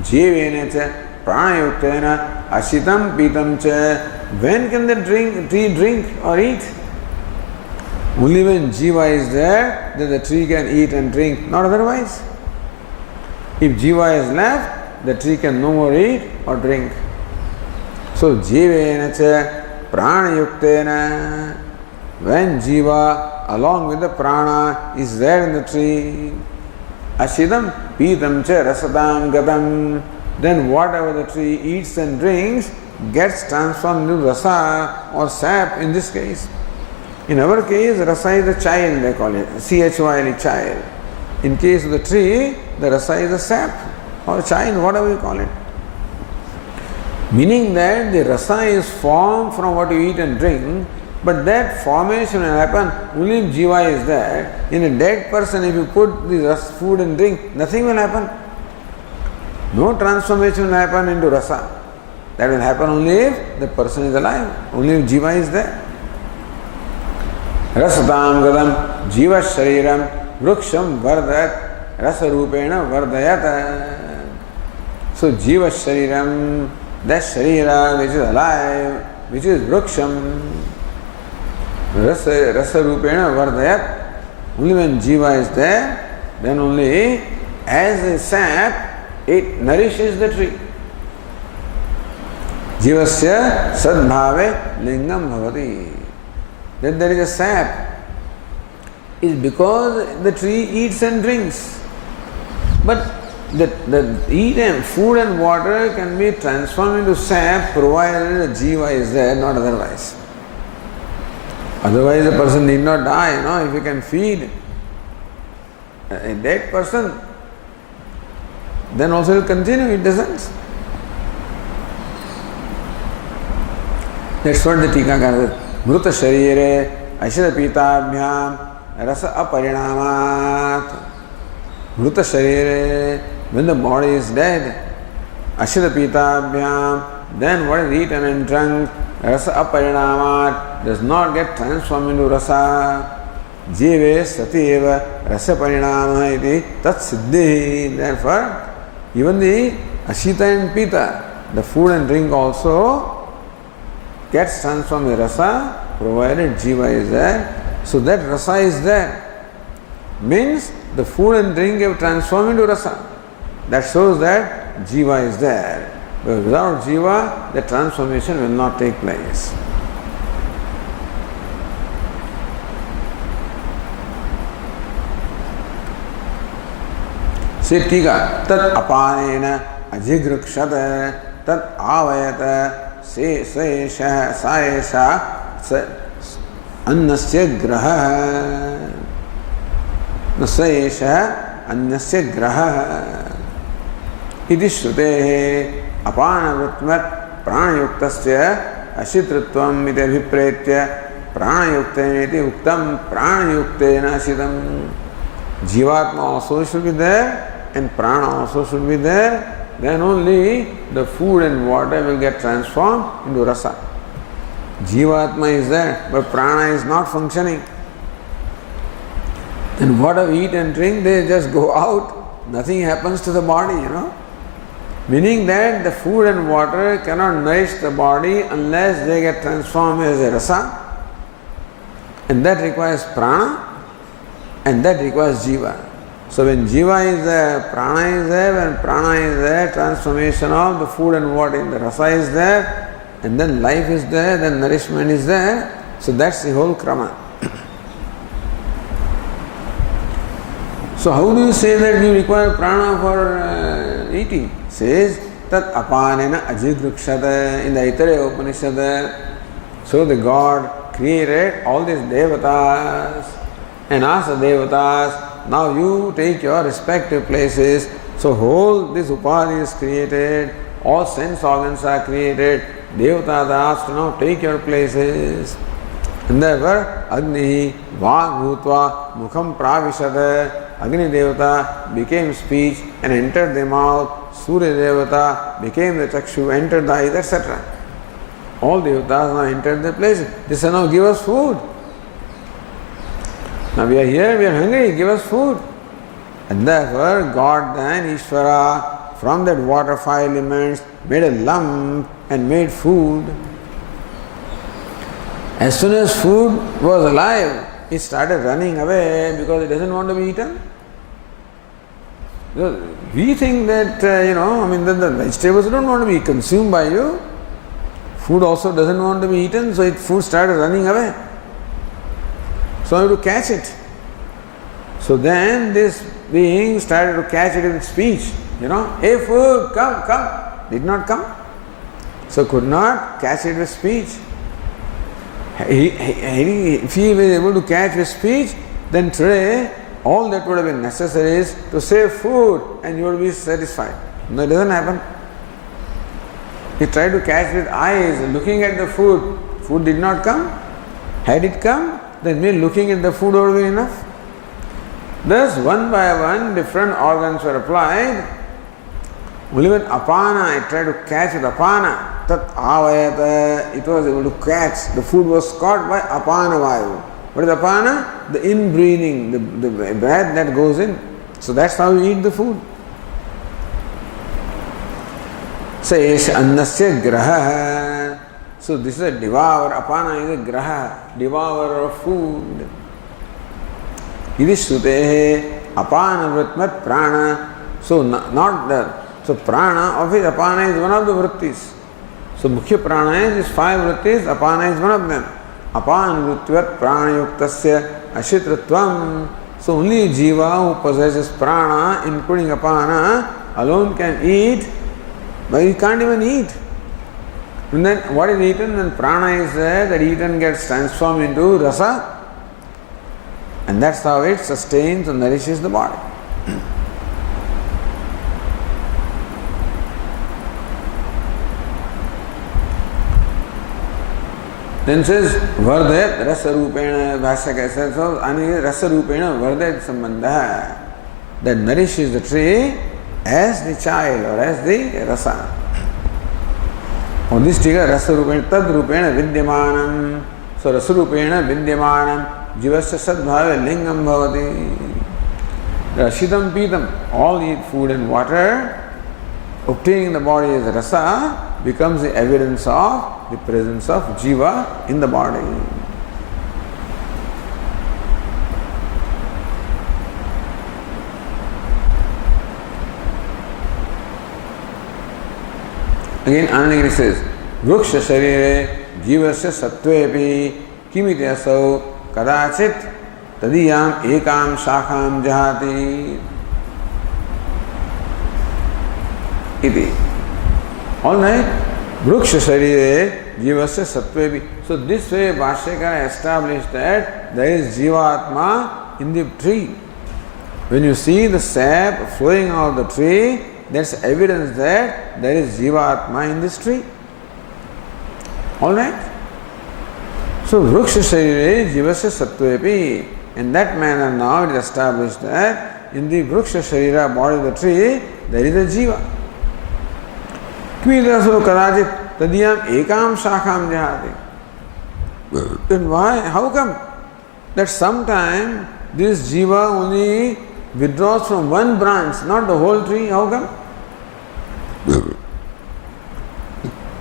Jivena cha pranayuktena ashitam pitam cha. When can the tree drink or eat? Only when jiva is there, then the tree can eat and drink, not otherwise. If jiva is left, the tree can no more eat or drink. So jivena cha pranayuktena. When jiva along with the prana is there in the tree, ashidam pitam cha rasadam gadam, then whatever the tree eats and drinks gets transformed into rasa or sap in this case. In our case, rasa is a child, they call it, CHYL, child. In case of the tree, the rasa is a sap. or child, whatever you call it. Meaning that the rasa is formed from what you eat and drink, but that formation will happen only if jiva is there. In a dead person, if you put the food and drink, nothing will happen. No transformation will happen into rasa. That will happen only if the person is alive, only if jiva is there. Rasatam gadam jiva shariram vruksham vardayat rasarupena vardayat. So jiva shariram, that sharira which is alive, which is vruksham, rasarupena vardayat. Only when jiva is there, then only as a sap, it nourishes the tree. Jivasya sadbhave lingam bhavati. That there is a sap is because the tree eats and drinks. But the eat and food and water can be transformed into sap provided the jiva is there, not otherwise. Otherwise the person need not die, if you can feed a dead person, then also it will continue, it doesn't. That's what the Tikakara says. Mruta sharire ashira pitabhyam rasa aparinamat. Mruta sharire, when the body is dead, ashira pitabhyam, then what is eaten and drunk, rasa aparinamat, does not get transformed into rasa. Jive sativa rasa parinama iti tat siddhi. Therefore, even the ashita and pita, the food and drink also gets transformed into rasa, provided jiva is there. So that rasa is there. Means the food and drink have transformed into rasa. That shows that jiva is there. But without jiva, the transformation will not take place. Say tika, tat apanena ajigrukshata tat avayata saesha annasya graha. Saesha annasya graha. Iti shrutehe apanavritmat pranayuktasya ashitritvam iti abhipretya pranayuktena iti uktam pranayuktena ashitam. Jivatma also should be there and prana also should be there. Then only the food and water will get transformed into rasa. Jivatma is there, but prana is not functioning. Then whatever eat and drink, they just go out. Nothing happens to the body, Meaning that the food and water cannot nourish the body unless they get transformed as a rasa. And that requires prana, and that requires jiva. So when jiva is there, prana is there. When prana is there, transformation of the food and water in the rasa is there. And then life is there, then nourishment is there. So that's the whole krama. So how do you say that you require prana for eating? Says tat apanena ajigrukshata in the Aitareya Upanishad. So the God created all these devatas and asked the devatas, now you take your respective places. So whole this upadhi is created, all sense organs are created. Devatas asked, now take your places. And therefore Agni Vag Bhutva Mukham Pravishad. Agni Devata became speech and entered the mouth. Surya Devata became the chakshu, entered the eyes, etc. All devatas now entered their places. They said, now give us food. Now we are here, we are hungry, give us food. And therefore God then, Ishvara, from that water 5 elements, made a lump and made food. As soon as food was alive, it started running away because it doesn't want to be eaten. We think that, the vegetables don't want to be consumed by you. Food also doesn't want to be eaten, so food started running away. So I have to catch it. So then this being started to catch it with speech. Hey food, come. Did not come. So could not catch it with speech. If he was able to catch with speech, then today all that would have been necessary is to say food and you will be satisfied. No, it doesn't happen. He tried to catch with eyes, looking at the food. Food did not come. Had it come, then mere looking at the food would be enough. Thus, one by one, different organs were applied. Even apana, it tried to catch with apana. Tat avayata, it was able to catch. The food was caught by apana vayu. What is apana? The in-breathing, the breath that goes in. So that's how you eat the food. Says annasya graha. So this is a devourer. Apana is a graha, devourer of food. Idi srutehe apana vritmat prana. So not that. So prana of it, apana is one of the vrittis. So mukhya prana is 5 vrittis, apana is one of them. Apana vritvat prana yuktasya ashitratvam. So only jiva who possesses prana, including apana, alone can eat, but he can't even eat. And then what is eaten? Then prana is there, that eaten gets transformed into rasa, and that's how it sustains and nourishes the body. Then says Vardayat Rasa Rupena Bhashyaka says, so Rasa Rupena Vardayat Sambandha, that nourishes the tree as the child or as the rasa. On this tika Rasa Rupena Tad Rupena Vidyamanam. So Rasa Rupena Vidyamanam Jivasya Sadbhava Lingam Bhavati. Shitam Pitam, all eat food and water, obtaining the body as rasa becomes the evidence of the presence of jiva in the body. Again, Anandagiri says, Vruksha Sharire Jivasya Sattvepi Kimiti Asau Kadachit Tadiyam Ekam Shakham Jahati Iti. Alright. Vruksha Sharire Jivasya Sattvepi. So this way Bhashyakara established that there is Jivatma in the tree. When you see the sap flowing out of the tree, that's evidence that there is Jivatma in this tree. Alright? So Vruksha Sharire Jivasya Sattvepi. In that manner now it is established that in the Vruksha Sharira body of the tree there is a Jiva. Kvidaso Kadachit Tadiyam Ekam Shakham Jahati. Then why? How come? That sometime this Jiva only withdraws from one branch, not the whole tree. How come?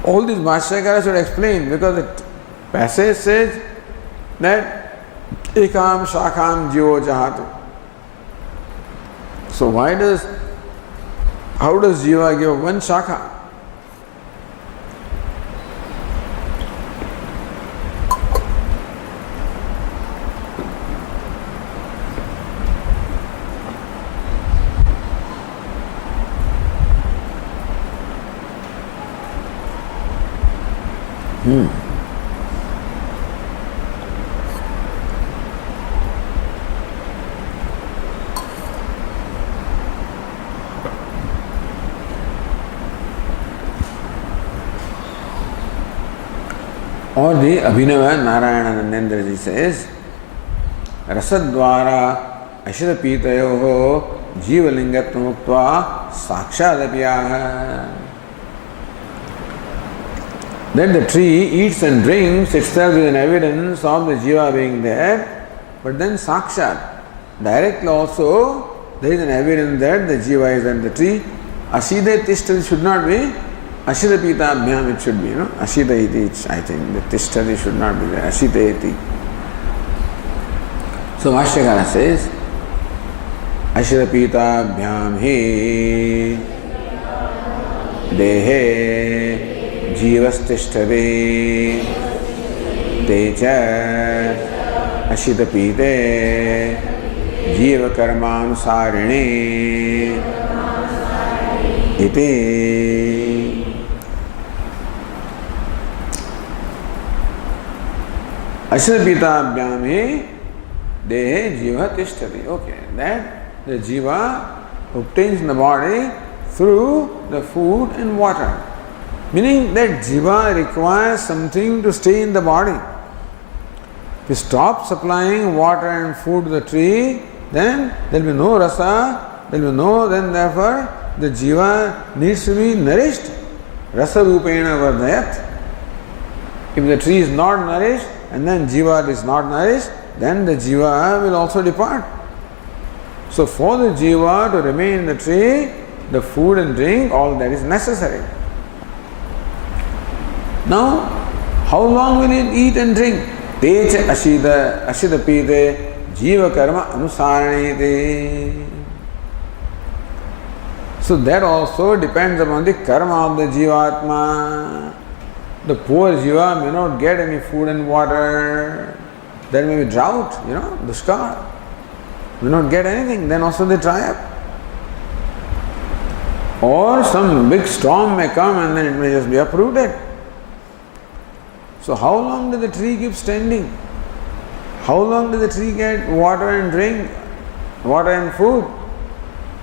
All these Bhashyakara should explain, because the passage says that Ekam Shakham Jivo Jahati. So how does Jiva give one Shakha? Or the Abhinava Narayana Nandendra ji says, Rasadvara Ashirapitayoho Jivalingatmukva Sakshadapyaha. That the tree eats and drinks itself is an evidence of the Jiva being there, but then Sakshat, directly also, there is an evidence that the Jiva is in the tree. Ashide Tishtari should not be Ashita Pita Abhyam, it should be, Ashita iti, I think, the Tishtari should not be there, Ashita iti. So Bhashyakara says, Ashita Pita Abhyam hi Dehe Jivastishtare Techa Ashita Pite Jiva Karmanusarine Iti. Ashita Pita Abhyam hi Dehe Jiva Tishtari. Okay, that the Jiva obtains in the body through the food and water. Meaning that jiva requires something to stay in the body. If you stop supplying water and food to the tree, then there will be no rasa, there will be no, then therefore the jiva needs to be nourished. Rasa rupena vardayat. If the tree is not nourished and then jiva is not nourished, then the jiva will also depart. So for the jiva to remain in the tree, the food and drink, all that is necessary. Now, how long will it eat and drink? Techa ashida pite jiva karma anusaranite. So that also depends upon the karma of the jivatma. The poor jiva may not get any food and water. There may be drought, dushkar. May not get anything, then also they dry up. Or some big storm may come and then it may just be uprooted. So how long does the tree keep standing? How long does the tree get water and drink, water and food?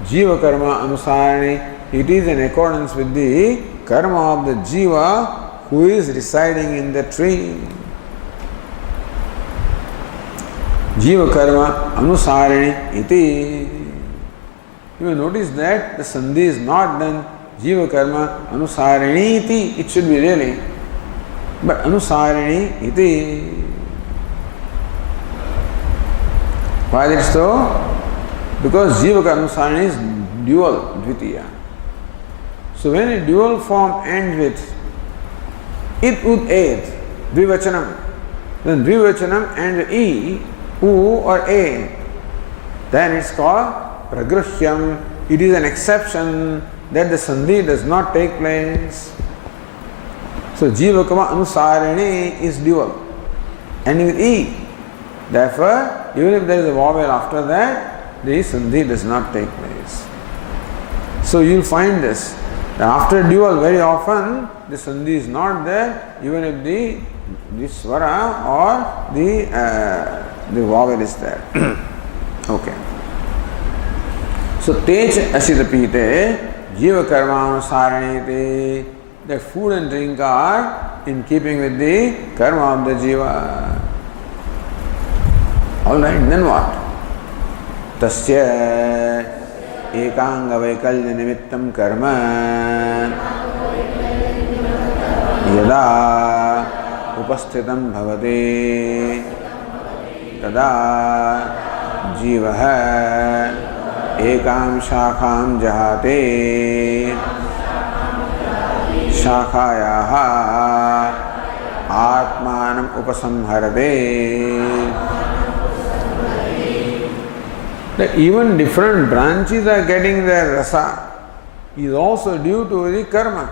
Jiva karma anusarani. It is in accordance with the karma of the jiva who is residing in the tree. Jiva karma anusarani iti. You will notice that the sandhi is not done jiva karma anusarani iti. It should be really. But anusarani iti. Why is it so? Because jiva karma anusarani is dual, dvitiya. So when a dual form ends with it ud ed, dvivachanam, then dvivachanam and e, u or a, then it's called pragruhyam. It is an exception that the sandhi does not take place. So jiva karma anusarani is dual, and with e. Therefore, even if there is a vowel after that, the sandhi does not take place. So you will find this. After dual, very often the sandhi is not there, even if the swara or the vowel is there. Okay. So tej asitapite jiva karma anusarani. The food and drink are in keeping with the karma of the jiva. Alright, then what? Tasya ekanga vaikalya nimittam karma yada upasthitam bhavate tada jivaha ekam shakham jahate शाखायाः आत्मानं उपसंहरते. That even different branches are getting their rasa is also due to the karma.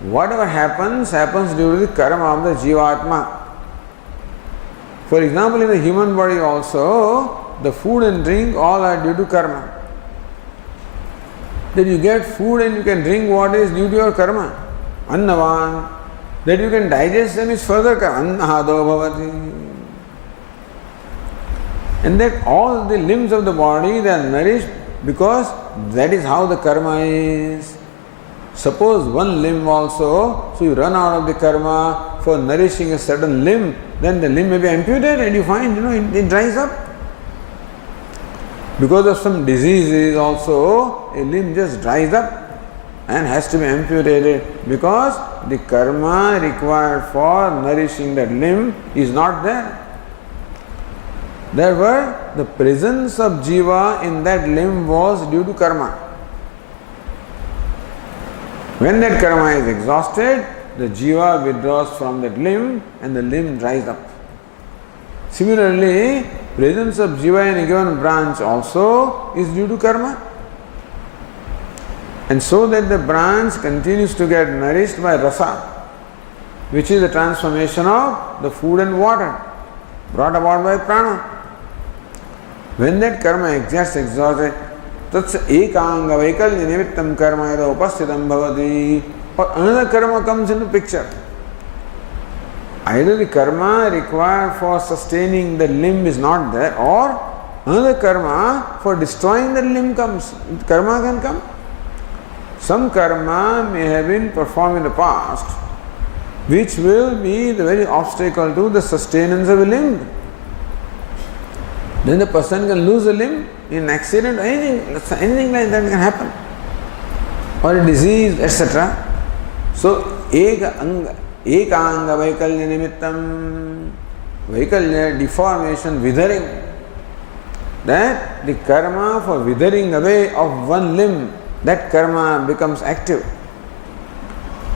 Whatever happens due to the karma of the jivatma. For example, in the human body also, the food and drink all are due to karma. That you get food and you can drink water is due to your karma. Annavan. That you can digest them is further karma. Annahado bhavati. And that all the limbs of the body they are nourished because that is how the karma is. Suppose one limb also, so you run out of the karma for nourishing a certain limb, then the limb may be amputated and you find, it dries up. Because of some diseases also, a limb just dries up and has to be amputated because the karma required for nourishing that limb is not there. Therefore, the presence of jiva in that limb was due to karma. When that karma is exhausted, the jiva withdraws from that limb and the limb dries up. Similarly, presence of jiva in a given branch also is due to karma. And so that the branch continues to get nourished by rasa, which is the transformation of the food and water brought about by prana. When that karma gets exhausted, that's ekanga vaikalya nimittam karma yada upasthitam bhavati. Or another karma comes into picture. Either the karma required for sustaining the limb is not there, or Another karma for destroying that limb comes. Karma can come. Some karma may have been performed in the past, which will be the very obstacle to the sustenance of a limb. Then the person can lose a limb in an accident, anything like that can happen. Or a disease, etc. So, ekanga vaikalya nimittam, vaikalya, deformation, withering. That the karma for withering away of one limb, that karma becomes active.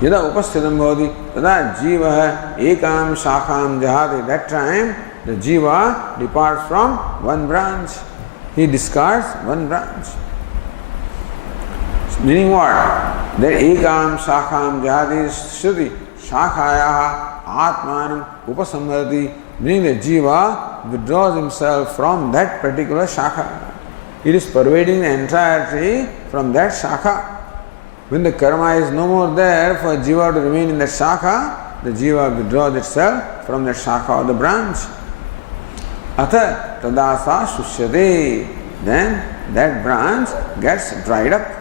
Yada upasthidam bhavati, tada jiva ekam shakham jahati. That time the jiva departs from one branch. He discards one branch. Meaning what? That ekam shakham jahati shruti shakhaya atmanam upasamharati. Meaning the jiva withdraws himself from that particular shakha. It is pervading the entirety from that shakha. When the karma is no more there for jiva to remain in that shakha, the jiva withdraws itself from that shakha or the branch. Atha tadasa shushyate. Then that branch gets dried up.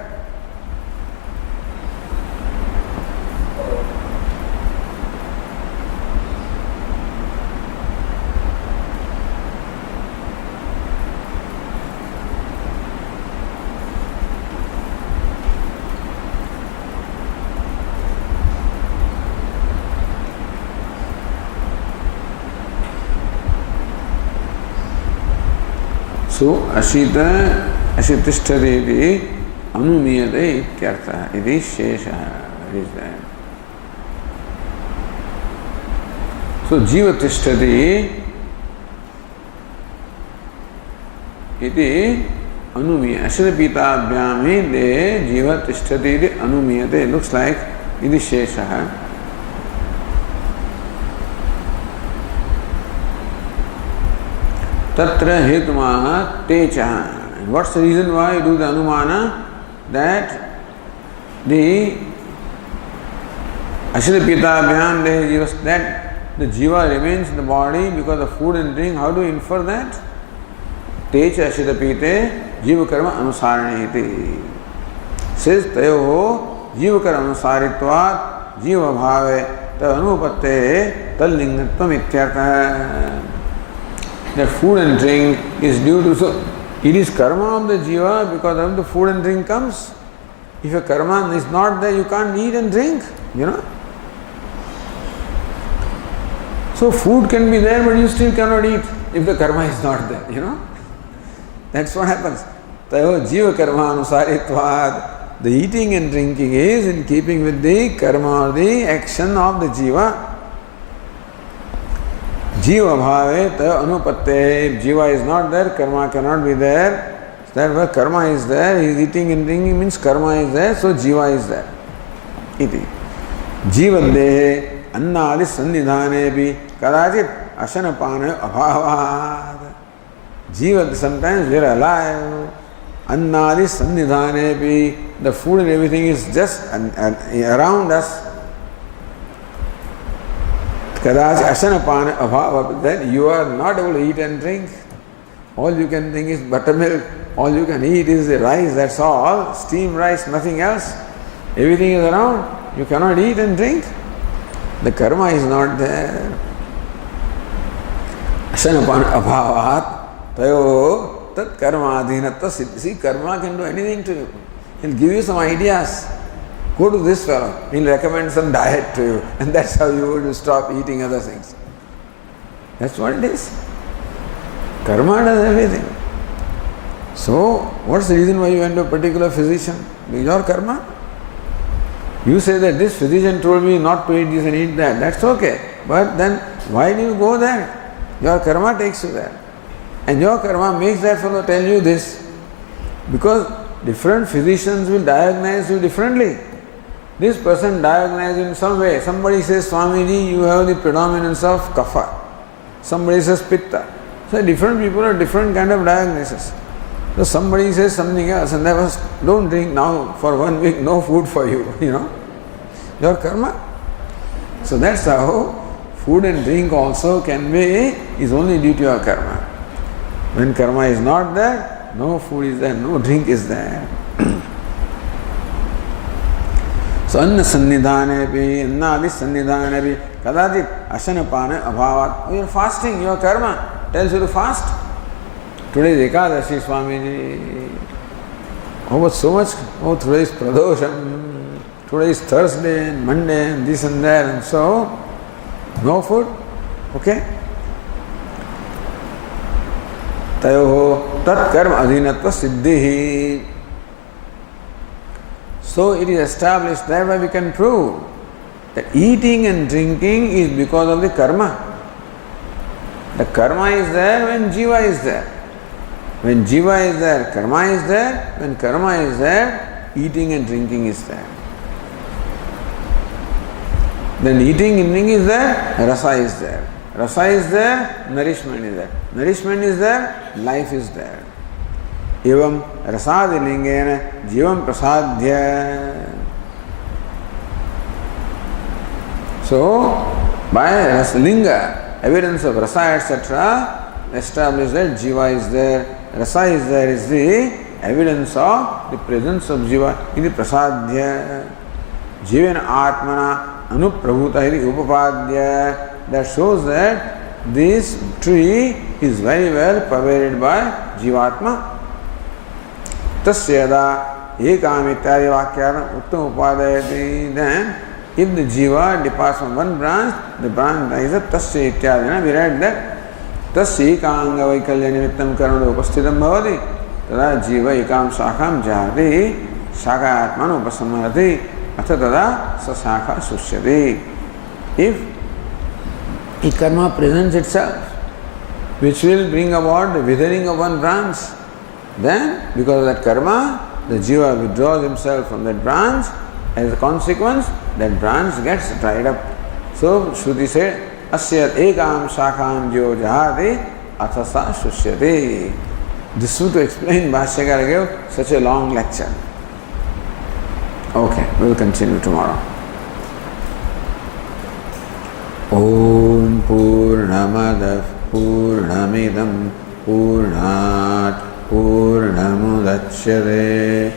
So, ashita ashitishthati anumiyate ityartha. It is shesha. It is that. So, jiva tishtati iti anumiyate. Ashita pitabhyam de jiva tishtati iti anumiyate. It looks like it is shesha. Tatra hetumah techa. What's the reason why you do the anumana? That the ashitapitabhyam deha jivas, that the jiva remains in the body because of food and drink. How do you infer that? Techa ashitapite jiva karma anusaraneti. Says tayoho jiva karma anusaritvat jiva bhave tad anupatte tad lingatvam ityartha. That food and drink is due to, so it is karma of the jiva because of the food and drink comes. If your karma is not there, you can't eat and drink, you know. So food can be there, but you still cannot eat if the karma is not there, you know. That's what happens. Tayo jiva karma anusaritvad. The eating and drinking is in keeping with the karma or the action of the jiva. Jiva bhave ta anupatte. If jiva is not there, karma cannot be there. Therefore, karma is there. He is eating and drinking means karma is there, so jiva is there. Iti. Jivadehe annadi sannidhanepi kadachit ashanapana abhavad. Jiva, sometimes we are alive. Annadi sannidhanepi. The food and everything is just around us. Kadach asanapana abhava, that you are not able to eat and drink. All you can think is buttermilk. All you can eat is the rice, that's all. Steamed rice, nothing else. Everything is around. You cannot eat and drink. The karma is not there. Asanapana abhavat tayo tat karma adhinatta siddhi. See, karma can do anything to you. He'll give you some ideas. Go to this fellow, he'll recommend some diet to you, and that's how you will stop eating other things. That's what it is. Karma does everything. So, what's the reason why you went to a particular physician? Your karma. You say that this physician told me not to eat this and eat that. That's okay. But then, why do you go there? Your karma takes you there. And your karma makes that fellow tell you this. Because different physicians will diagnose you differently. This person diagnosed in some way. Somebody says, Swamiji, you have the predominance of kapha. Somebody says pitta. So different people have different kind of diagnosis. So somebody says something else, and that was, don't drink now for 1 week, no food for you, you know. Your karma. So that's how food and drink also can be, is only due to your karma. When karma is not there, no food is there, no drink is there. So anna sannidhane pi, annadi sannidhane pi, kadachit asanapana abhavat. You are fasting, your karma tells you to fast. Today is Ekadashi, Swamiji. Oh, but so much. Oh, today is Pradosham. Today is Thursday and Monday and this and that, and so no food. Okay? Tayoho tat karma adhinatva siddhihi. So it is established, thereby we can prove that eating and drinking is because of the karma. The karma is there when jiva is there. When jiva is there, karma is there. When karma is there, eating and drinking is there. Then eating and drinking is there, rasa is there. Rasa is there, nourishment is there. Nourishment is there, life is there. Evam rasadilingena jivam prasadhya. So, by rasalinga, evidence of rasa etc., establish that jiva is there. Rasa is there is the evidence of the presence of jiva in the prasadhya. Jivena atmana anuprabhuta iti upapadhya. That shows that this tree is very well pervaded by jivatma. Tasyada ekam ityadi vakyam uttam upadayati. Then, if the jiva departs from one branch, the branch is a tasya ityadina. We read that tasya ekanga vaikalya nimittam karana upasthitam bhavati. Tada jiva ekam shakam jahati shaka atmanu upasamharati. Atha tada sasakha sushyati. If a karma presents itself, which will bring about the withering of one branch, then because of that karma, the jiva withdraws himself from that branch. As a consequence, that branch gets dried up. So Shruti said, Asyat ekam shakham jiva jahati athasa sushyati. This was to explain Bhashyakara gave such a long lecture. Okay, we will continue tomorrow. Om Purnamadav Purnamidam Purnat Purnamudachyate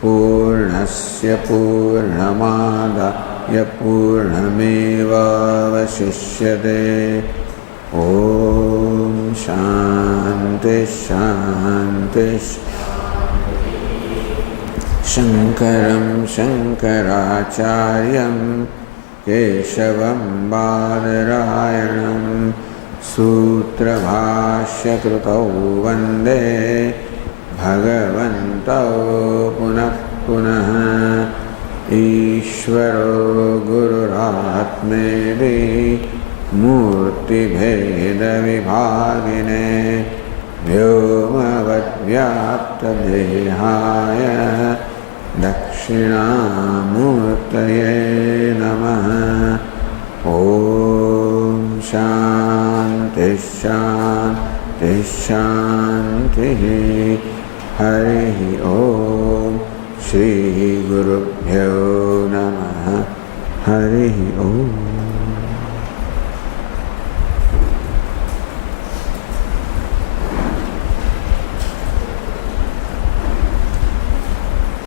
Purnasya Purnamadaya Purnameva Vashishyate. Om Shanti Shanti Shankaram Shankaracharyam Keshavam Badarayanam Sutra Bhashya Krutau Vande Bhagavantau Punah Punah Ishvaro Gururatmedi Murti Bheda Vibhagine Vyomavad Vyapta Dehaya Dakshinamurtaye Namaha. Om Shanti Shanti Shanti. Hari Om. Shri Gurubhyo Namaha. Hari Om.